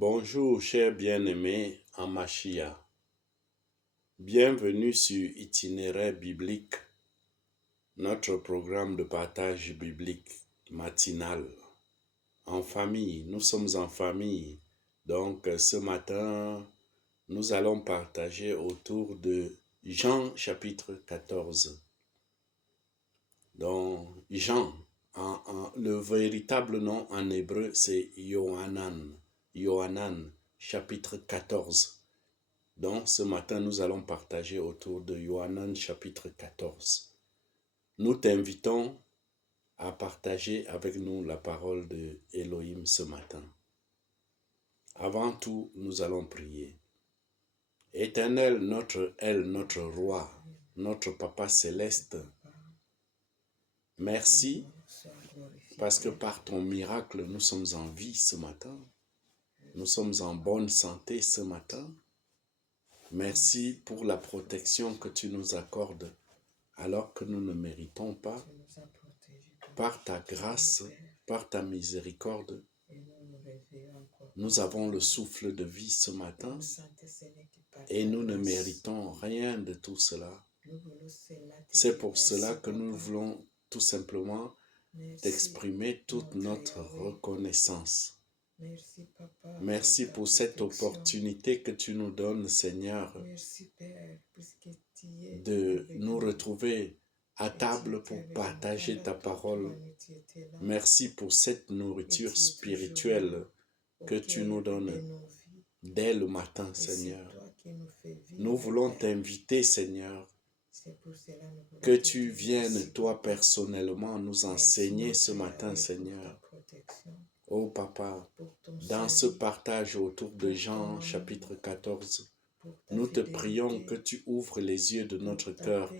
Bonjour, chers bien-aimés en Machia. Bienvenue sur Itinéraire biblique, notre programme de partage biblique matinal. En famille, nous sommes en famille. Donc, ce matin, nous allons partager autour de Jean chapitre 14. Donc, Jean, le véritable nom en hébreu, c'est Yohanan. Yohanan, chapitre 14. Donc, ce matin, nous allons partager autour de Yohanan, chapitre 14. Nous t'invitons à partager avec nous la parole de Elohim ce matin. Avant tout, nous allons prier. Éternel, notre roi, notre Papa céleste, merci parce que par ton miracle, nous sommes en vie ce matin. Nous sommes en bonne santé ce matin. Merci pour la protection que tu nous accordes alors que nous ne méritons pas. Par ta grâce, par ta miséricorde, nous avons le souffle de vie ce matin et nous ne méritons rien de tout cela. C'est pour cela que nous voulons tout simplement t'exprimer toute notre reconnaissance. Merci pour cette opportunité que tu nous donnes, Seigneur, de nous retrouver à table pour partager ta parole. Merci pour cette nourriture spirituelle que tu nous donnes dès le matin, Seigneur. Nous voulons t'inviter, Seigneur, que tu viennes, toi, personnellement, nous enseigner ce matin, Seigneur. Oh Papa, dans ce partage autour de Jean chapitre 14, nous te prions que tu ouvres les yeux de notre cœur,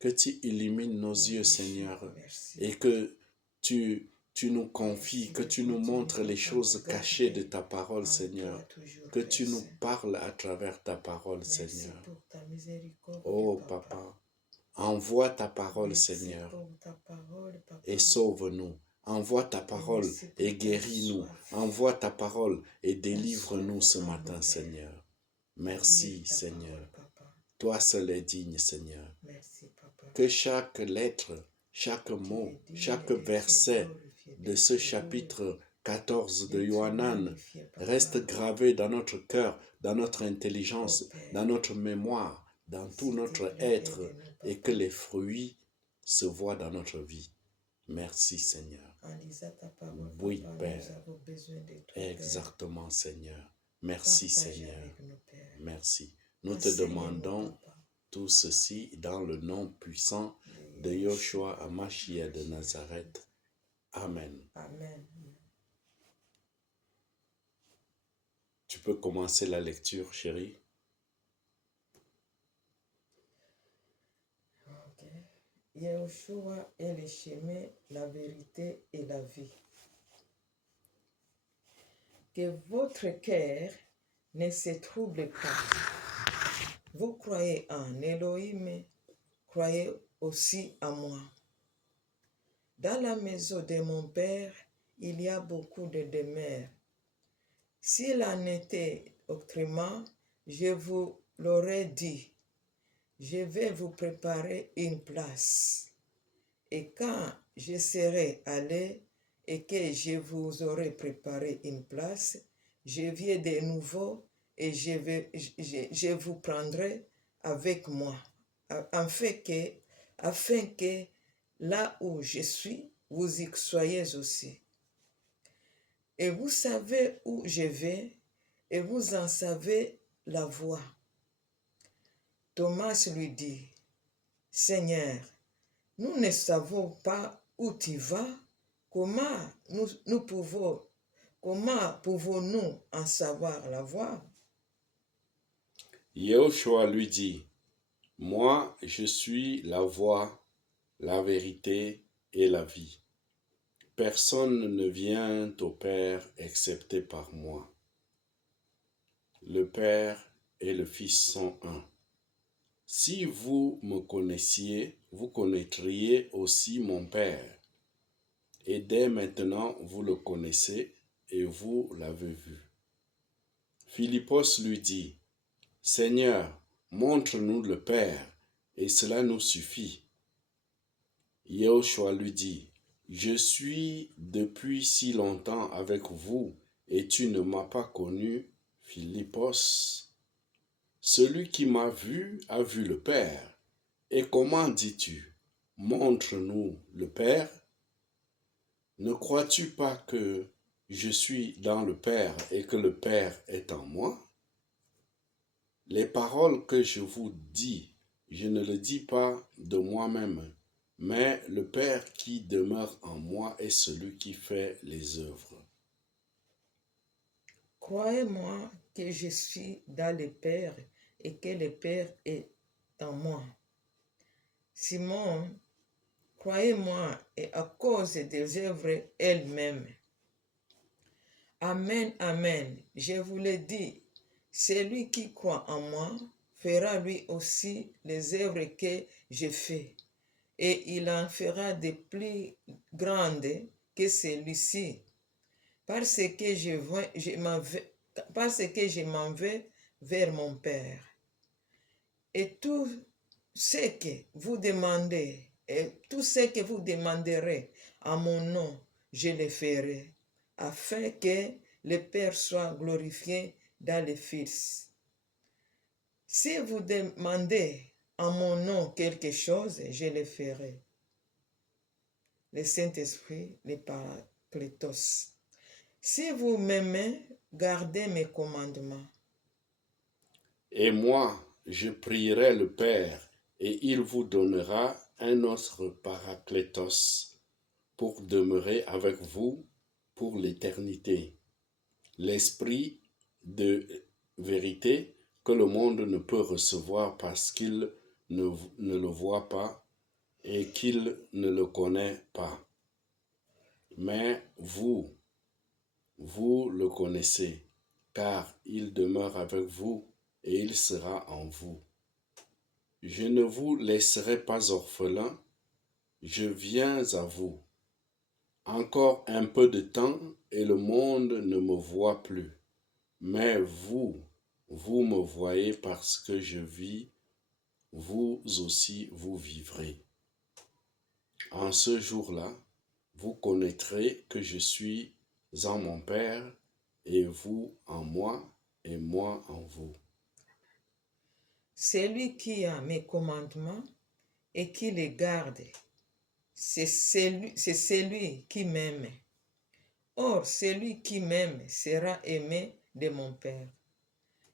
que tu illumines nos yeux, Seigneur, et que tu nous confies, que tu nous montres les choses cachées de ta parole, Seigneur, que tu nous parles à travers ta parole, Seigneur. Oh Papa, envoie ta parole, Seigneur, et sauve-nous. Envoie ta parole et guéris-nous. Envoie ta parole et délivre-nous ce matin, Seigneur. Merci, Seigneur. Toi seul es digne, Seigneur. Que chaque lettre, chaque mot, chaque verset de ce chapitre 14 de Yohanan reste gravé dans notre cœur, dans notre intelligence, dans notre mémoire, dans tout notre être, et que les fruits se voient dans notre vie. Merci, Seigneur. Oui, Père. Exactement, Seigneur. Merci, Seigneur. Merci. Nous te demandons tout ceci dans le nom puissant de Yoshua HaMashiach de Nazareth. Amen. Amen. Tu peux commencer la lecture, chérie. Yeshua est le chemin, la vérité et la vie. Que votre cœur ne se trouble pas. Vous croyez en Elohim, croyez aussi en moi. Dans la maison de mon Père, il y a beaucoup de demeures. S'il en était autrement, je vous l'aurais dit. Je vais vous préparer une place. Et quand je serai allé et que je vous aurai préparé une place, je viens de nouveau et je vous prendrai avec moi, afin que là où je suis, vous y soyez aussi. Et vous savez où je vais, et vous en savez la voie. Thomas lui dit, « Seigneur, nous ne savons pas où tu vas, comment pouvons-nous en savoir la voie? » Yahushua lui dit, « Moi, je suis la voie, la vérité et la vie. Personne ne vient au Père excepté par moi. Le Père et le Fils sont un. Si vous me connaissiez, vous connaîtriez aussi mon Père. Et dès maintenant, vous le connaissez et vous l'avez vu. Philippos lui dit, Seigneur, montre-nous le Père, et cela nous suffit. Yahushua lui dit, je suis depuis si longtemps avec vous, et tu ne m'as pas connu, Philippos. Celui qui m'a vu a vu le Père. Et comment dis-tu, montre-nous le Père? Ne crois-tu pas que je suis dans le Père et que le Père est en moi? Les paroles que je vous dis, je ne les dis pas de moi-même, mais le Père qui demeure en moi est celui qui fait les œuvres. Croyez-moi que je suis dans le Père et que le Père est en moi. Simon, croyez-moi et à cause des œuvres elles-mêmes. Amen, amen, je vous le dis, celui qui croit en moi fera lui aussi les œuvres que je fais, et il en fera de plus grandes que celui-ci, parce que je m'en vais vers mon Père. Et tout ce que vous demandez, et tout ce que vous demanderez à mon nom, je le ferai, afin que le Père soit glorifié dans le Fils. Si vous demandez à mon nom quelque chose, je le ferai. Le Saint-Esprit, le Paraclétos. Si vous m'aimez, gardez mes commandements. Et moi, je prierai le Père, et il vous donnera un autre Paraclétos pour demeurer avec vous pour l'éternité. L'Esprit de vérité que le monde ne peut recevoir parce qu'il ne le voit pas et qu'il ne le connaît pas. Mais vous le connaissez, car il demeure avec vous et il sera en vous. Je ne vous laisserai pas orphelin, je viens à vous. Encore un peu de temps et le monde ne me voit plus. Mais vous me voyez parce que je vis, vous aussi vous vivrez. En ce jour-là, vous connaîtrez que je suis en mon Père, et vous en moi, et moi en vous. Celui qui a mes commandements et qui les garde, c'est celui qui m'aime. Or, celui qui m'aime sera aimé de mon Père.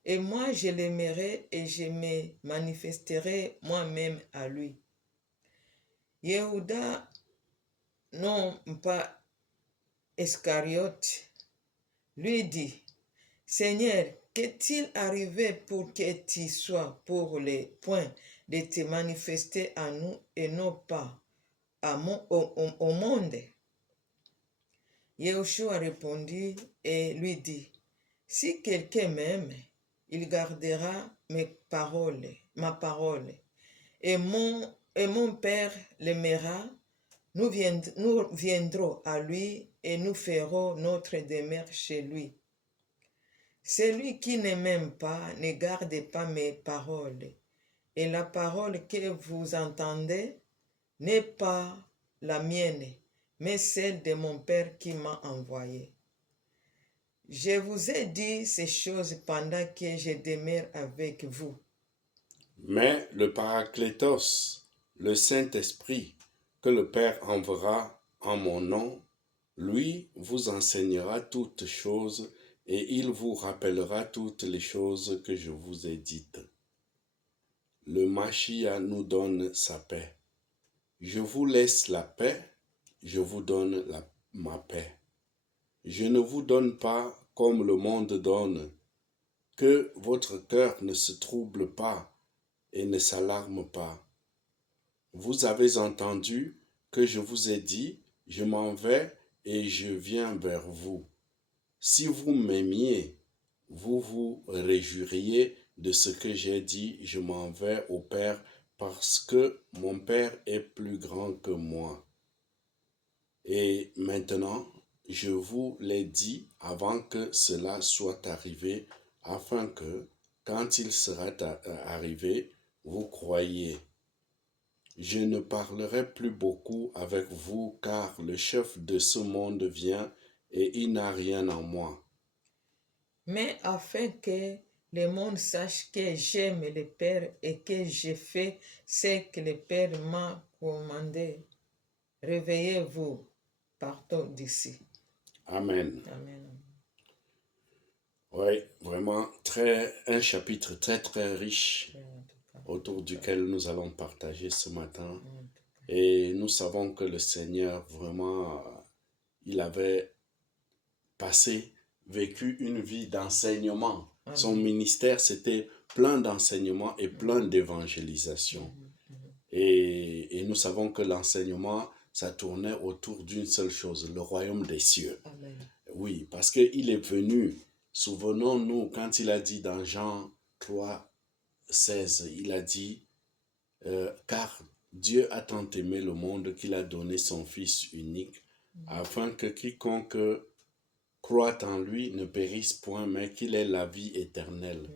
Et moi, je l'aimerai et je me manifesterai moi-même à lui. Yehuda, non pas Iscariote, lui dit, Seigneur, qu'est-il arrivé pour que tu sois pour le point de te manifester à nous et non pas au monde? Yahushua répondit et lui dit, si quelqu'un m'aime, il gardera ma parole, et mon Père l'aimera, nous viendrons à lui et nous ferons notre demeure chez lui. Celui qui ne m'aime pas ne garde pas mes paroles, et la parole que vous entendez n'est pas la mienne, mais celle de mon Père qui m'a envoyé. Je vous ai dit ces choses pendant que je demeure avec vous. Mais le Paraclétos, le Saint-Esprit, que le Père enverra en mon nom, lui vous enseignera toutes choses et il vous rappellera toutes les choses que je vous ai dites. Le Machia nous donne sa paix. Je vous laisse la paix, je vous donne ma paix. Je ne vous donne pas comme le monde donne, que votre cœur ne se trouble pas et ne s'alarme pas. Vous avez entendu que je vous ai dit, je m'en vais et je viens vers vous. Si vous m'aimiez, vous vous réjouiriez de ce que j'ai dit, je m'en vais au Père parce que mon Père est plus grand que moi. Et maintenant, je vous l'ai dit avant que cela soit arrivé, afin que, quand il sera arrivé, vous croyiez. Je ne parlerai plus beaucoup avec vous, car le chef de ce monde vient et il n'a rien en moi. Mais afin que le monde sache que j'aime le Père et que je fais ce que le Père m'a commandé, réveillez-vous, partons d'ici. Amen. Amen. Oui, vraiment un chapitre très riche autour duquel nous allons partager ce matin. Et nous savons que le Seigneur, vraiment, il avait vécu une vie d'enseignement. Amen. Son ministère, c'était plein d'enseignement et plein d'évangélisation. Et nous savons que l'enseignement, ça tournait autour d'une seule chose, le royaume des cieux. Amen. Oui, parce qu'il est venu, souvenons-nous, quand il a dit dans Jean 3, 16, il a dit, car Dieu a tant aimé le monde qu'il a donné son Fils unique, afin que quiconque croit en lui ne périsse point, mais qu'il ait la vie éternelle.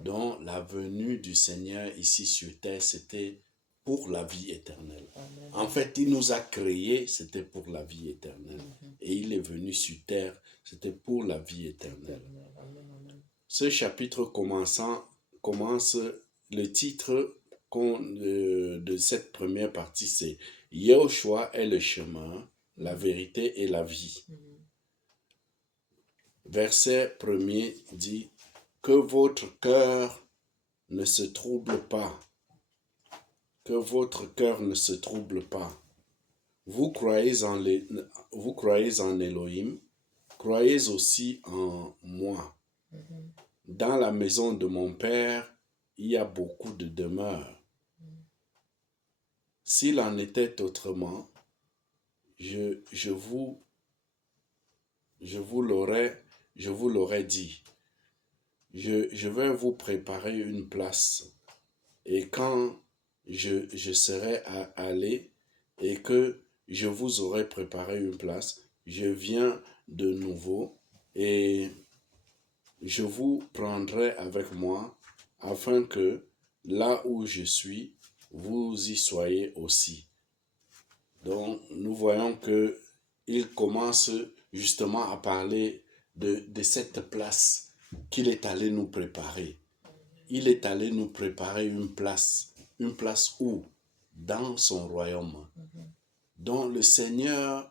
Donc la venue du Seigneur ici sur terre, c'était pour la vie éternelle. Amen. En fait, il nous a créés, c'était pour la vie éternelle. Et il est venu sur terre, c'était pour la vie éternelle. Amen. Ce chapitre commence le titre de cette première partie, c'est Yahushua est le chemin, la vérité et la vie. Verset 1er dit que votre cœur ne se trouble pas. Que votre cœur ne se trouble pas. Vous croyez en Elohim, croyez aussi en moi. Dans la maison de mon Père, il y a beaucoup de demeures. S'il en était autrement, je vous l'aurais dit. Je vais vous préparer une place. Et quand je serai allé et que je vous aurai préparé une place, je viens de nouveau et je vous prendrai avec moi afin que là où je suis, vous y soyez aussi. Donc, nous voyons que il commence justement à parler de cette place qu'il est allé nous préparer. Il est allé nous préparer une place où? Dans son royaume. Donc, le Seigneur,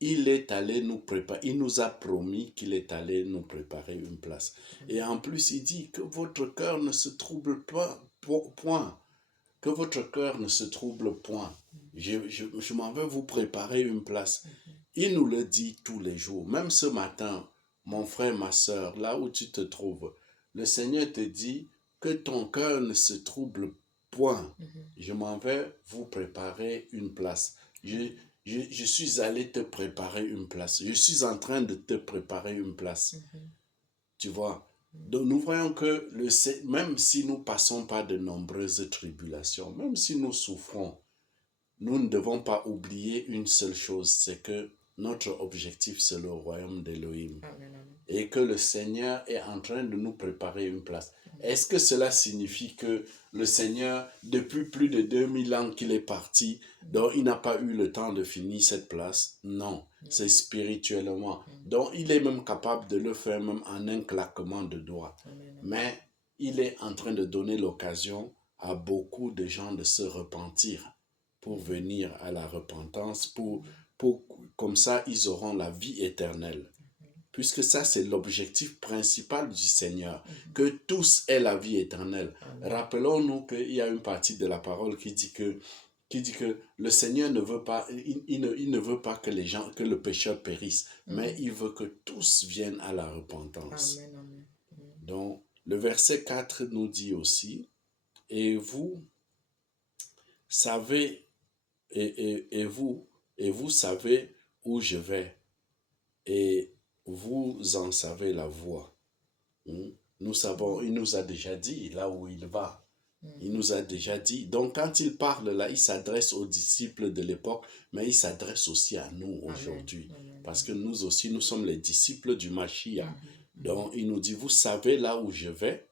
il est allé nous préparer, il nous a promis qu'il est allé nous préparer une place. Et en plus, il dit que votre cœur ne se trouble pas, point. Que votre cœur ne se trouble point. Je m'en vais vous préparer une place. Il nous le dit tous les jours. Même ce matin, mon frère, ma soeur, là où tu te trouves, le Seigneur te dit que ton cœur ne se trouble point. Je m'en vais vous préparer une place. Je suis allé te préparer une place. Je suis en train de te préparer une place. Tu vois? Donc nous voyons que même si nous passons par de nombreuses tribulations, même si nous souffrons, nous ne devons pas oublier une seule chose, c'est que notre objectif, c'est le royaume d'Elohim. Et que le Seigneur est en train de nous préparer une place. Est-ce que cela signifie que le Seigneur, depuis plus de 2000 ans qu'il est parti, donc il n'a pas eu le temps de finir cette place? Non, c'est spirituellement. Donc il est même capable de le faire même en un claquement de doigts. Mais il est en train de donner l'occasion à beaucoup de gens de se repentir pour venir à la repentance, comme ça ils auront la vie éternelle. Puisque ça, c'est l'objectif principal du Seigneur, que tous aient la vie éternelle. Rappelons-nous qu'il y a une partie de la parole qui dit que le Seigneur ne veut pas, il ne veut pas que que le pécheur périsse, mais il veut que tous viennent à la repentance. Amen. Donc, le verset 4 nous dit aussi, et vous savez, et vous savez où je vais, et vous en savez la voie. Nous savons, il nous a déjà dit là où il va. Il nous a déjà dit. Donc quand il parle là, il s'adresse aux disciples de l'époque, mais il s'adresse aussi à nous aujourd'hui. Parce que nous aussi, nous sommes les disciples du Mashiach. Donc, il nous dit, vous savez là où je vais?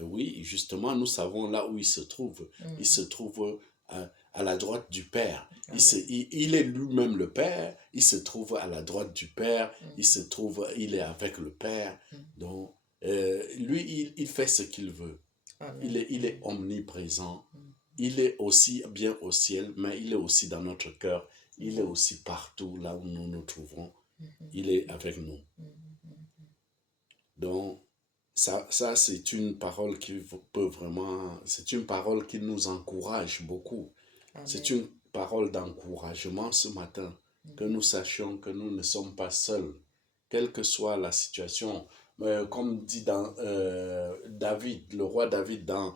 Oui, justement, nous savons là où il se trouve. Il se trouve à la droite du Père. Il est lui-même le Père. Il se trouve à la droite du Père. Il est avec le Père. Donc, lui, il fait ce qu'il veut. Il est omniprésent. Il est aussi bien au ciel, mais il est aussi dans notre cœur. Il est aussi partout là où nous nous trouvons. Il est avec nous. Donc, ça c'est une parole qui peut vraiment, c'est une parole qui nous encourage beaucoup. C'est une parole d'encouragement ce matin, que nous sachions que nous ne sommes pas seuls, quelle que soit la situation. Comme dit David, le roi David dans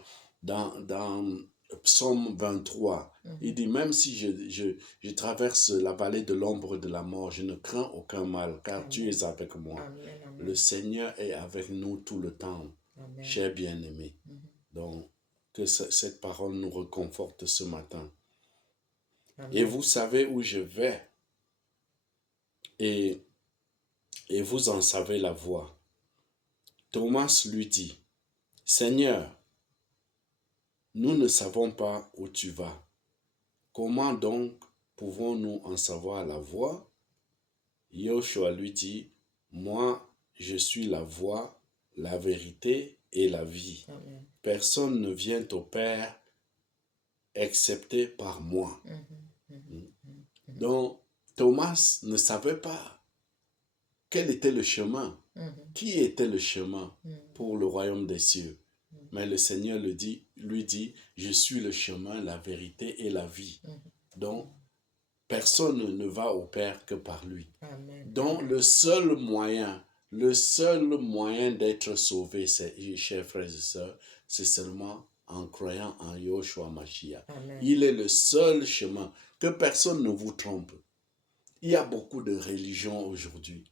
Psaume 23, il dit, même si je traverse la vallée de l'ombre de la mort, je ne crains aucun mal, car tu es avec moi. Le Seigneur est avec nous tout le temps, cher bien-aimé. Donc, que cette parole nous réconforte ce matin. Et vous savez où je vais, et vous en savez la voie. Thomas lui dit, Seigneur, nous ne savons pas où tu vas. Comment donc pouvons-nous en savoir la voie? Yoshua lui dit, moi, je suis la voie, la vérité et la vie. Amen. Personne ne vient au Père excepté par moi. Donc, Thomas ne savait pas quel était le chemin, qui était le chemin pour le royaume des cieux. Mais le Seigneur lui dit, je suis le chemin, la vérité et la vie. Donc, personne ne va au Père que par lui. Amen. Donc, le seul moyen d'être sauvé, chers frères et sœurs, c'est seulement en croyant en Yoshua Mashiach. Amen. Il est le seul chemin. Que personne ne vous trompe. Il y a beaucoup de religions aujourd'hui.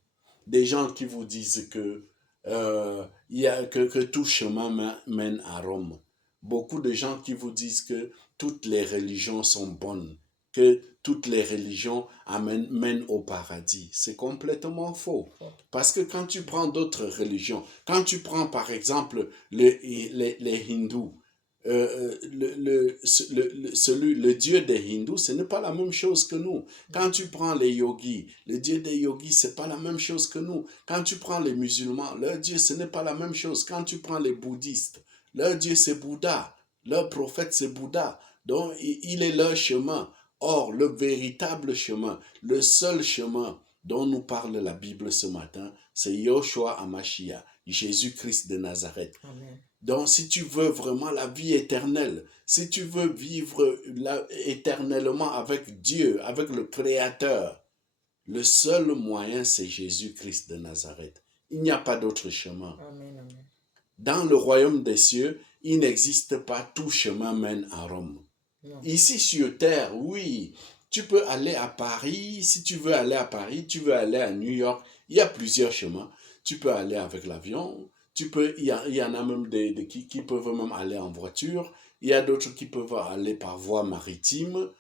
Des gens qui vous disent que tout chemin mène à Rome. Beaucoup de gens qui vous disent que toutes les religions sont bonnes, que toutes les religions mènent au paradis. C'est complètement faux. Parce que quand tu prends d'autres religions, quand tu prends par exemple les hindous, le dieu des hindous, ce n'est pas la même chose que nous. Quand tu prends les yogis, le dieu des yogis, ce n'est pas la même chose que nous. Quand tu prends les musulmans, leur dieu, ce n'est pas la même chose. Quand tu prends les bouddhistes, leur dieu, c'est Bouddha. Leur prophète, c'est Bouddha. Donc, il est leur chemin. Or, le véritable chemin, le seul chemin dont nous parle la Bible ce matin, c'est Yoshua HaMashiach, Jésus-Christ de Nazareth. Amen. Donc, si tu veux vraiment la vie éternelle, si tu veux vivre éternellement avec Dieu, avec le Créateur, le seul moyen, c'est Jésus-Christ de Nazareth. Il n'y a pas d'autre chemin. Amen. Amen. Dans le royaume des cieux, il n'existe pas tout chemin mène à Rome. Non. Ici sur terre, oui, tu peux aller à Paris. Si tu veux aller à Paris, tu veux aller à New York. Il y a plusieurs chemins. Tu peux aller avec l'avion. Il y en a même qui peuvent même aller en voiture. Il y a d'autres qui peuvent aller par voie maritime.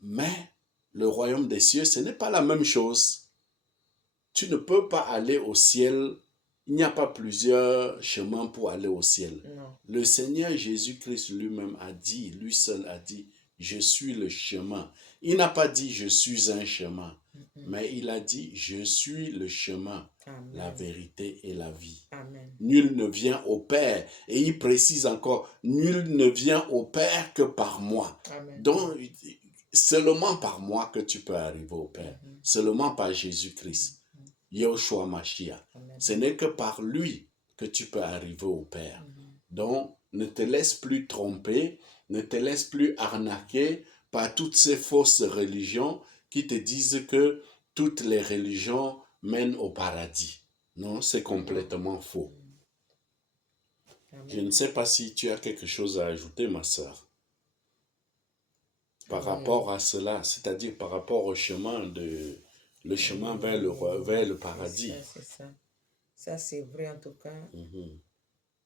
Mais le royaume des cieux, ce n'est pas la même chose. Tu ne peux pas aller au ciel. Il n'y a pas plusieurs chemins pour aller au ciel. Non. Le Seigneur Jésus-Christ lui-même a dit, lui seul a dit, je suis le chemin. Il n'a pas dit, je suis un chemin. Mais il a dit, je suis le chemin, Amen. la vérité et la vie. Amen. Nul ne vient au Père. Et il précise encore, nul ne vient au Père que par moi. Amen. Donc, seulement par moi que tu peux arriver au Père. Seulement par Jésus-Christ. Yoshua Mashiach. Amen. Ce n'est que par lui que tu peux arriver au Père. Donc, ne te laisse plus tromper, ne te laisse plus arnaquer par toutes ces fausses religions qui te disent que toutes les religions mènent au paradis. Non, c'est complètement faux. Amen. Je ne sais pas si tu as quelque chose à ajouter, ma sœur, par rapport à cela, c'est-à-dire par rapport au chemin le chemin vers le paradis. C'est ça. Ça, c'est vrai en tout cas. Mhm.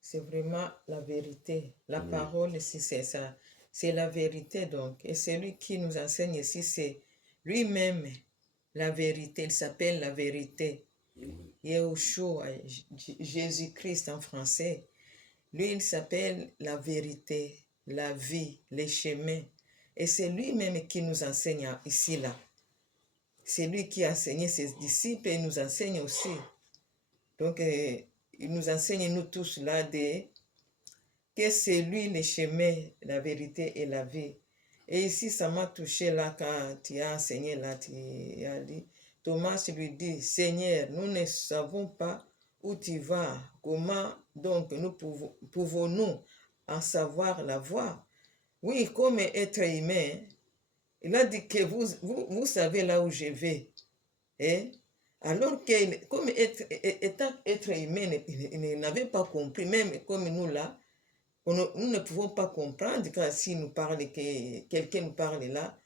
C'est vraiment la vérité. La parole ici, c'est ça. C'est la vérité donc. Et celui qui nous enseigne ici, c'est lui-même la vérité. Il s'appelle la vérité. Yeshua, Jésus-Christ en français, lui, il s'appelle la vérité, la vie, les chemins. Et c'est lui-même qui nous enseigne ici, là. C'est lui qui a enseigné ses disciples et il nous enseigne aussi. Donc, il nous enseigne, nous tous, là, que c'est lui le chemin, la vérité et la vie. Et ici, ça m'a touché, là, quand tu as enseigné, là, tu as dit, Thomas lui dit, Seigneur, nous ne savons pas où tu vas, comment donc nous pouvons-nous en savoir la voie? Oui, comme être humain, il a dit que vous savez là où je vais. Hein? Alors que, comme étant être humain, il n'avait pas compris, même comme nous là, nous ne pouvons pas comprendre quand si nous parle, que quelqu'un nous parle là,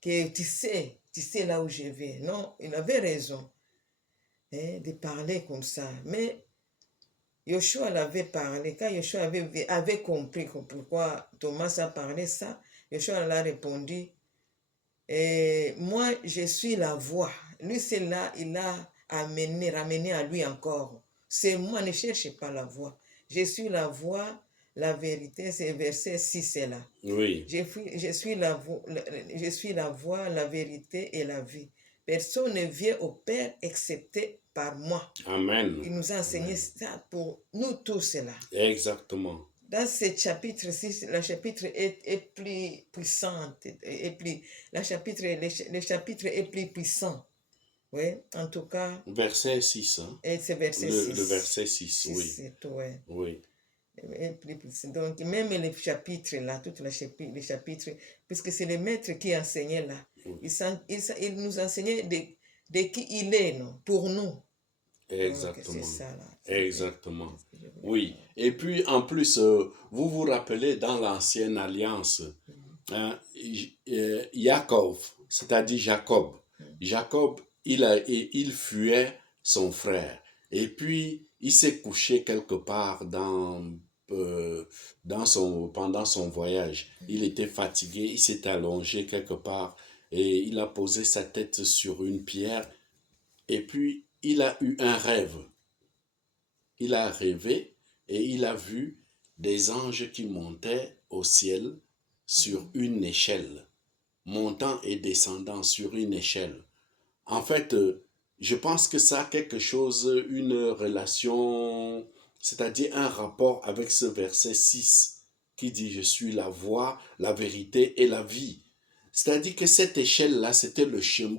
que tu sais là où je vais. Non, il avait raison, hein, de parler comme ça. Mais Yoshua l'avait parlé. Quand Yoshua avait compris pourquoi Thomas a parlé ça, Yoshua l'a répondu, moi je suis la voie. Lui c'est là, il a ramené à lui encore. C'est moi, ne cherchez pas la voie. Je suis la voie, la vérité, c'est verset 6, c'est là. Oui. Je suis la voie, la vérité et la vie. Personne ne vient au Père excepté par moi. Amen. Il nous a enseigné Amen. ça pour nous tous là. Exactement. Dans ce chapitre 6, le chapitre est plus puissant. Le chapitre est plus puissant. Oui, en tout cas. Verset 6. Hein? Et c'est verset 6. Le verset 6, oui. C'est tout, ouais. Oui. Donc, même les chapitres là, tous les chapitres, puisque c'est le maître qui enseignait là, oui. il nous enseignait de qui il est, non, pour nous. Exactement. Donc, c'est ça, là. Exactement. Oui. Et puis, en plus, vous vous rappelez, dans l'Ancienne Alliance, Jacob, c'est-à-dire Jacob, Jacob, il fuyait son frère. Et puis, il s'est couché quelque part pendant son voyage. Il était fatigué, il s'est allongé quelque part et il a posé sa tête sur une pierre. Et puis, il a eu un rêve. Il a rêvé et il a vu des anges qui montaient au ciel sur une échelle, montant et descendant sur une échelle. En fait, je pense que ça a quelque chose, une relation, c'est-à-dire un rapport avec ce verset 6 qui dit « Je suis la voie, la vérité et la vie ». C'est-à-dire que cette échelle-là, c'était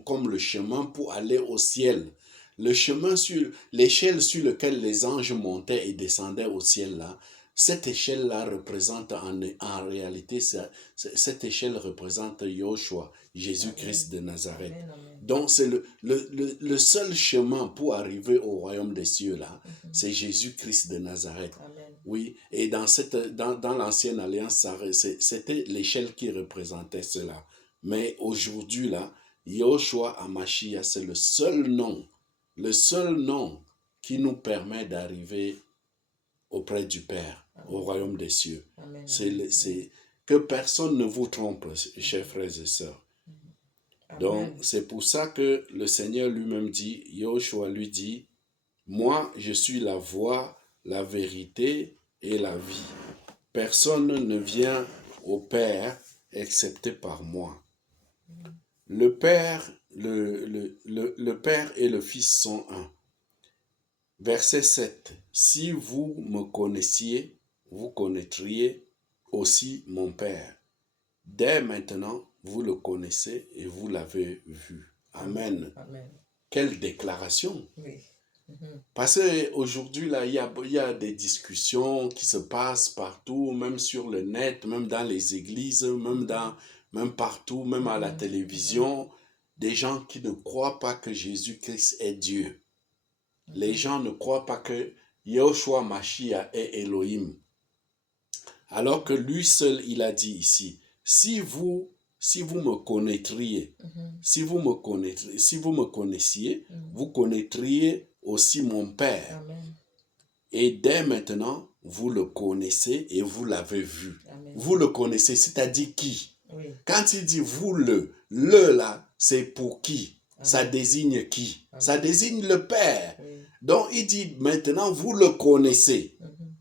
comme le chemin pour aller au ciel. L'échelle sur laquelle les anges montaient et descendaient au ciel, là, cette échelle-là représente en réalité, cette échelle représente Yoshua, Jésus-Christ de Nazareth. Amen, amen. Donc c'est le seul chemin pour arriver au royaume des cieux, là, c'est Jésus-Christ de Nazareth. Amen. Oui, et dans l'ancienne alliance, c'était l'échelle qui représentait cela. Mais aujourd'hui, là, Yoshua Hamashiach, c'est le seul nom qui nous permet d'arriver auprès du Père, amen, au royaume des cieux. Amen, c'est que personne ne vous trompe, chers frères et sœurs. Amen. Donc, c'est pour ça que le Seigneur lui-même dit, Yoshua lui dit, moi, je suis la voie, la vérité et la vie. Personne ne vient au Père excepté par moi. Le Père, le Père et le Fils sont un. Verset 7. Si vous me connaissiez, vous connaîtriez aussi mon Père. Dès maintenant, vous le connaissez et vous l'avez vu. Amen. Amen. Quelle déclaration. Oui. Parce qu'aujourd'hui, là, il y a des discussions qui se passent partout, même sur le net, même dans les églises, même partout, même à la télévision. Des gens qui ne croient pas que Jésus-Christ est Dieu. Les gens ne croient pas que Yahushua Mashiach est Elohim. Alors que lui seul, il a dit ici, si vous me connaîtriez, si vous me connaissiez, vous connaîtriez aussi mon Père. Amen. Et dès maintenant, vous le connaissez et vous l'avez vu. Amen. Vous le connaissez, c'est-à-dire qui? Oui. Quand il dit vous là, c'est pour qui? ça Amen. désigne qui? Amen. Ça désigne le Père. Oui. Donc il dit, maintenant vous le connaissez. Mhm.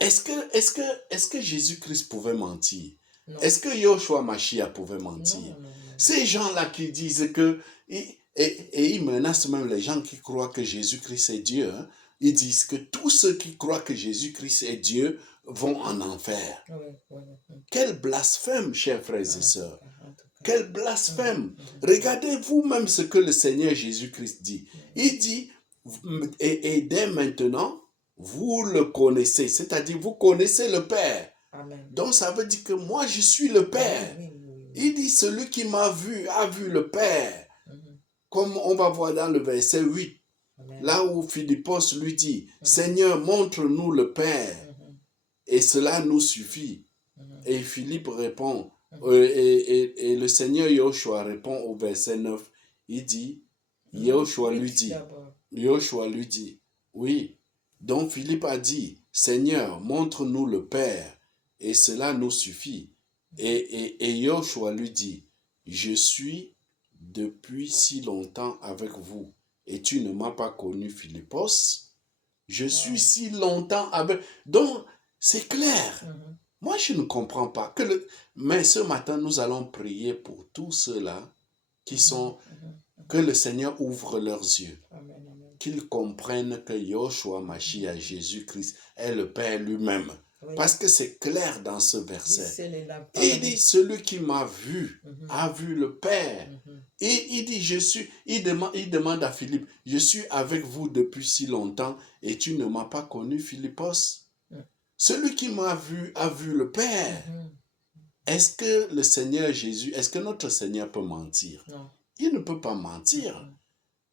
Est-ce que Jésus-Christ pouvait mentir? Non. Est-ce que Yoshua Mashiach pouvait mentir? Non. Ces gens-là qui disent que, et ils menacent même les gens qui croient que Jésus-Christ est Dieu, hein. Ils disent que tous ceux qui croient que Jésus-Christ est Dieu vont en enfer. Oui. Quel blasphème, chers frères et En tout sœurs. cas, en tout cas. Quel blasphème. Mhm. Regardez vous-même ce que le Seigneur Jésus-Christ dit. Il dit, et dès maintenant, vous le connaissez, c'est-à-dire vous connaissez le Père. Amen. Donc ça veut dire que moi je suis le Père. Oui. Il dit, celui qui m'a vu a vu le Père. Mhm. Comme on va voir dans le verset 8, Amen. là où Philippos lui dit, Seigneur, montre-nous le Père, Mhm. et cela nous suffit. Mhm. Et Philippe répond, et le Seigneur Yoshua répond au verset 9, il dit, Yoshua lui dit, oui. Donc Philippe a dit, Seigneur, montre-nous le Père, et cela nous suffit. Et Yoshua lui dit, je suis depuis si longtemps avec vous, et tu ne m'as pas connu, Philippos. Je suis si longtemps avec... Donc, c'est clair. Mhm. Moi, je ne comprends pas. Mais ce matin, nous allons prier pour tous ceux-là qui sont... Que le Seigneur ouvre leurs yeux. Amen. Qu'ils comprennent que Yoshua Mashiach, Jésus-Christ, est le Père lui-même. Oui. Parce que c'est clair dans ce verset. Et Il dit, celui qui m'a vu a vu le Père. Et il dit, il demande à Philippe, je suis avec vous depuis si longtemps et tu ne m'as pas connu, Philippos. Celui qui m'a vu a vu le Père. Est-ce que le Seigneur Jésus, est-ce que notre Seigneur peut mentir? Non. Il ne peut pas mentir.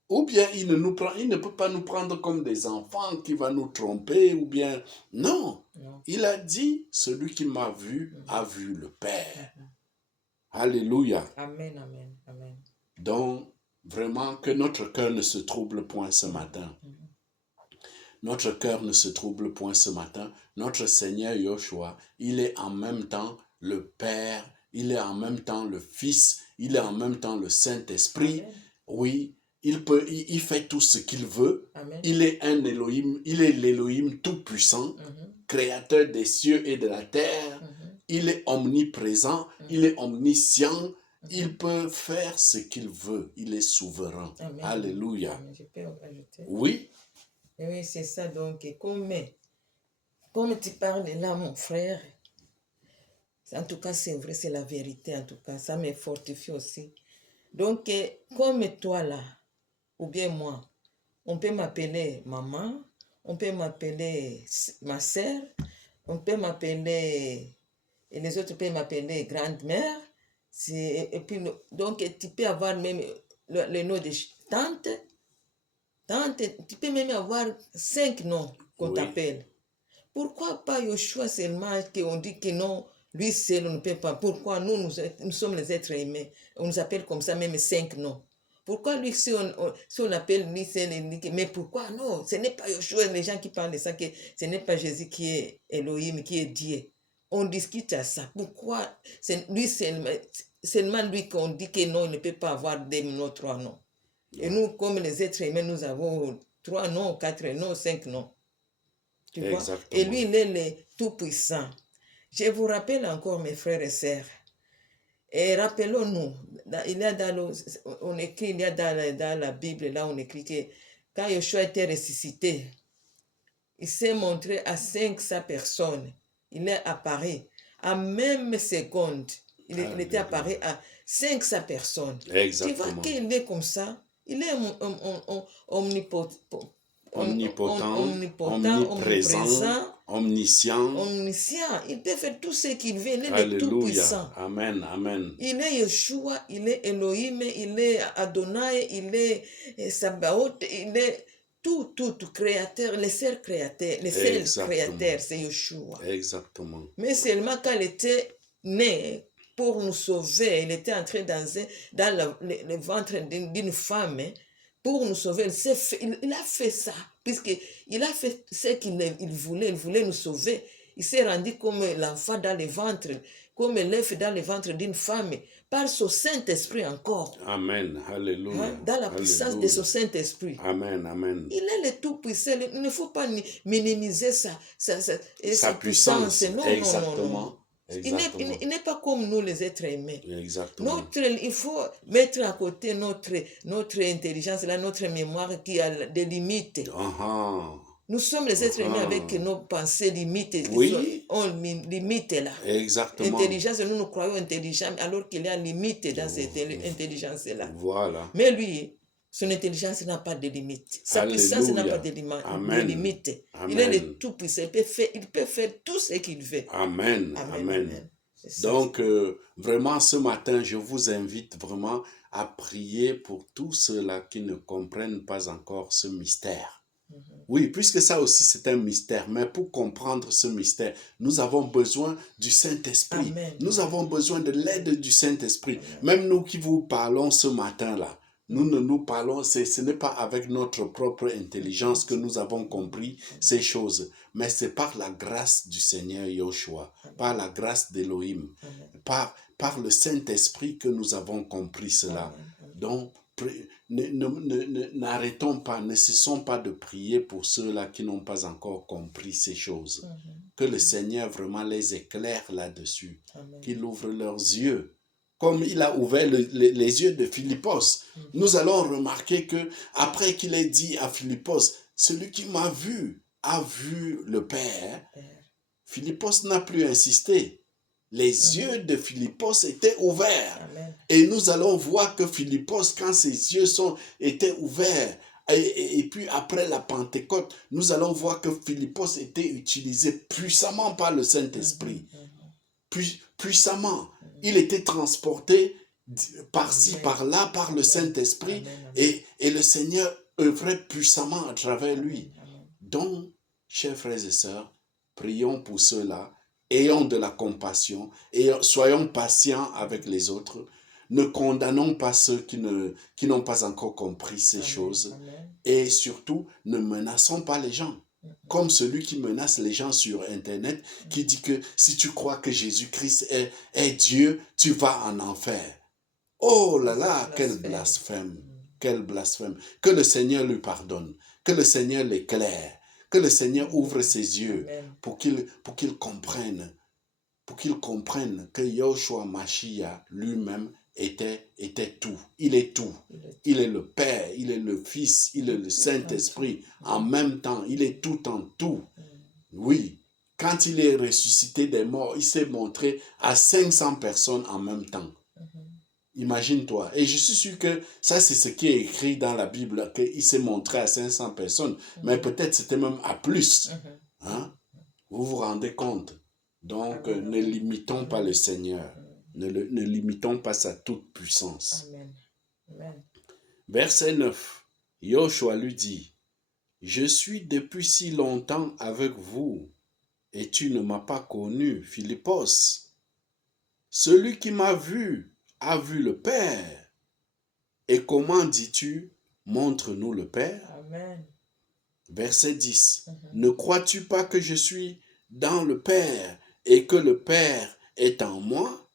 Ou bien il ne peut pas nous prendre comme des enfants qui va nous tromper, ou bien... Non. Il a dit, celui qui m'a vu a vu le Père. Alléluia. Amen. Donc, vraiment, que notre cœur ne se trouble point ce matin. Notre cœur ne se trouble point ce matin. Notre Seigneur Yoshua, il est en même temps le Père, il est en même temps le Fils, il est en même temps le Saint-Esprit. Amen. Oui, il fait tout ce qu'il veut. Amen. Il est un Elohim, il est l'Elohim tout-puissant, créateur des cieux et de la terre. Il est omniprésent, il est omniscient. Il peut faire ce qu'il veut. Il est souverain. Amen. Alléluia. Amen. Je peux ajouter. Oui. Et oui, c'est ça. Donc, comme tu parles là, mon frère, en tout cas, c'est vrai, c'est la vérité. En tout cas, ça me fortifie aussi. Donc, comme toi là, ou bien moi, on peut m'appeler maman, on peut m'appeler ma sœur, on peut m'appeler, et les autres peuvent m'appeler grande-mère. Et puis, donc, tu peux avoir même le nom de tante. Tante, tu peux même avoir 5 noms qu'on t'appelle. Pourquoi pas Yoshua seulement qu'on dit que non, lui seul on ne peut pas. Pourquoi nous sommes les êtres humains, on nous appelle comme ça même 5 noms. Pourquoi lui, si on appelle lui seul, mais pourquoi non? Ce n'est pas Yoshua, les gens qui parlent de ça, que ce n'est pas Jésus qui est Elohim, qui est Dieu. On discute à ça. Pourquoi c'est lui seulement lui qu'on dit que non, il ne peut pas avoir 2 noms, 3 noms. Et nous, comme les êtres humains, nous avons 3 noms, 4 noms, 5 noms. Tu vois? Et lui, il est le Tout-Puissant. Je vous rappelle encore, mes frères et sœurs, et rappelons-nous, il y a dans la Bible, là, on écrit que quand Yeshua était ressuscité, il s'est montré à 500 personnes. Il est apparu à même seconde. Il était apparu à 500 personnes. Exactement. Tu vois qu'il est comme ça. Il est omnipotent, omniprésent, omniscient. Il peut faire tout ce qu'il veut. Il est le Tout-Puissant. Amen, amen. Il est Yeshua, il est Elohim, il est Adonai, il est Sabaoth, il est tout créateur, le seul créateur, c'est Yeshua. Exactement. Mais seulement quand il était né pour nous sauver, il était entré dans le ventre d'une femme, pour nous sauver. Il a fait ça, puisqu'il a fait ce qu'il voulait. Il voulait nous sauver. il s'est rendu comme l'enfant dans le ventre, comme l'œuf dans le ventre d'une femme, par son Saint-Esprit encore. Amen. Alléluia. Dans la puissance de son Saint-Esprit. Amen. Amen. Il est le tout-puissant. Il ne faut pas minimiser sa puissance. Non, Exactement. non, non. Exactement. Il n'est pas comme nous, les êtres humains. Exactement. Il faut mettre à côté notre intelligence, notre mémoire qui a des limites. Nous sommes les êtres humains avec nos pensées limitées. Oui. On limite là. Exactement. L'intelligence, nous croyons intelligents alors qu'il y a limite dans cette intelligence-là. Voilà. Mais lui, son intelligence n'a pas de limite. Sa puissance n'a pas de limite. Amen. Il est le tout-puissant. Il peut faire tout ce qu'il veut. Amen. Amen. Donc, vraiment, ce matin, je vous invite vraiment à prier pour tous ceux-là qui ne comprennent pas encore ce mystère. Oui, puisque ça aussi c'est un mystère, mais pour comprendre ce mystère, nous avons besoin du Saint-Esprit. Nous avons besoin de l'aide du Saint-Esprit. Même nous qui vous parlons ce matin-là, nous parlons, ce n'est pas avec notre propre intelligence que nous avons compris ces choses, mais c'est par la grâce du Seigneur Yoshua, par la grâce d'Élohim, par le Saint-Esprit que nous avons compris cela. Donc, n'arrêtons pas, ne cessons pas de prier pour ceux-là qui n'ont pas encore compris ces choses. Que le Seigneur vraiment les éclaire là-dessus, qu'il ouvre leurs yeux. Comme il a ouvert les yeux de Philippos. Nous allons remarquer que après qu'il ait dit à Philippos, celui qui m'a vu a vu le Père, Philippos n'a plus insisté. Les yeux de Philippos étaient ouverts. Et nous allons voir que Philippos, quand ses yeux étaient ouverts, et puis après la Pentecôte, nous allons voir que Philippos était utilisé puissamment par le Saint-Esprit. Puissamment. Il était transporté par-ci, par-là, par le Saint-Esprit, et le Seigneur œuvrait puissamment à travers lui. Donc, chers frères et sœurs, prions pour ceux-là. Ayons de la compassion et soyons patients avec les autres. Ne condamnons pas ceux qui n'ont pas encore compris ces choses. Et surtout, ne menaçons pas les gens. Comme celui qui menace les gens sur Internet, qui dit que si tu crois que Jésus-Christ est Dieu, tu vas en enfer. Oh là là, quel blasphème! Quel blasphème! Que le Seigneur lui pardonne, que le Seigneur l'éclaire. Que le Seigneur ouvre ses yeux pour qu'il comprenne que Yoshua Mashiach lui-même était tout. Il est tout. Il est le Père, il est le Fils, il est le Saint-Esprit. En même temps, il est tout en tout. Oui, quand il est ressuscité des morts, il s'est montré à 500 personnes en même temps. Imagine-toi. Et je suis sûr que ça, c'est ce qui est écrit dans la Bible, qu'il s'est montré à 500 personnes. Mais peut-être c'était même à plus. Hein? Vous vous rendez compte? Donc, ne limitons pas le Seigneur. Ne limitons pas sa toute puissance. Verset 9. Yoshua lui dit, « Je suis depuis si longtemps avec vous, et tu ne m'as pas connu, Philippos. Celui qui m'a vu a vu le Père. Et comment dis-tu, montre-nous le Père? » Amen. Verset 10. Ne crois-tu pas que je suis dans le Père et que le Père est en moi?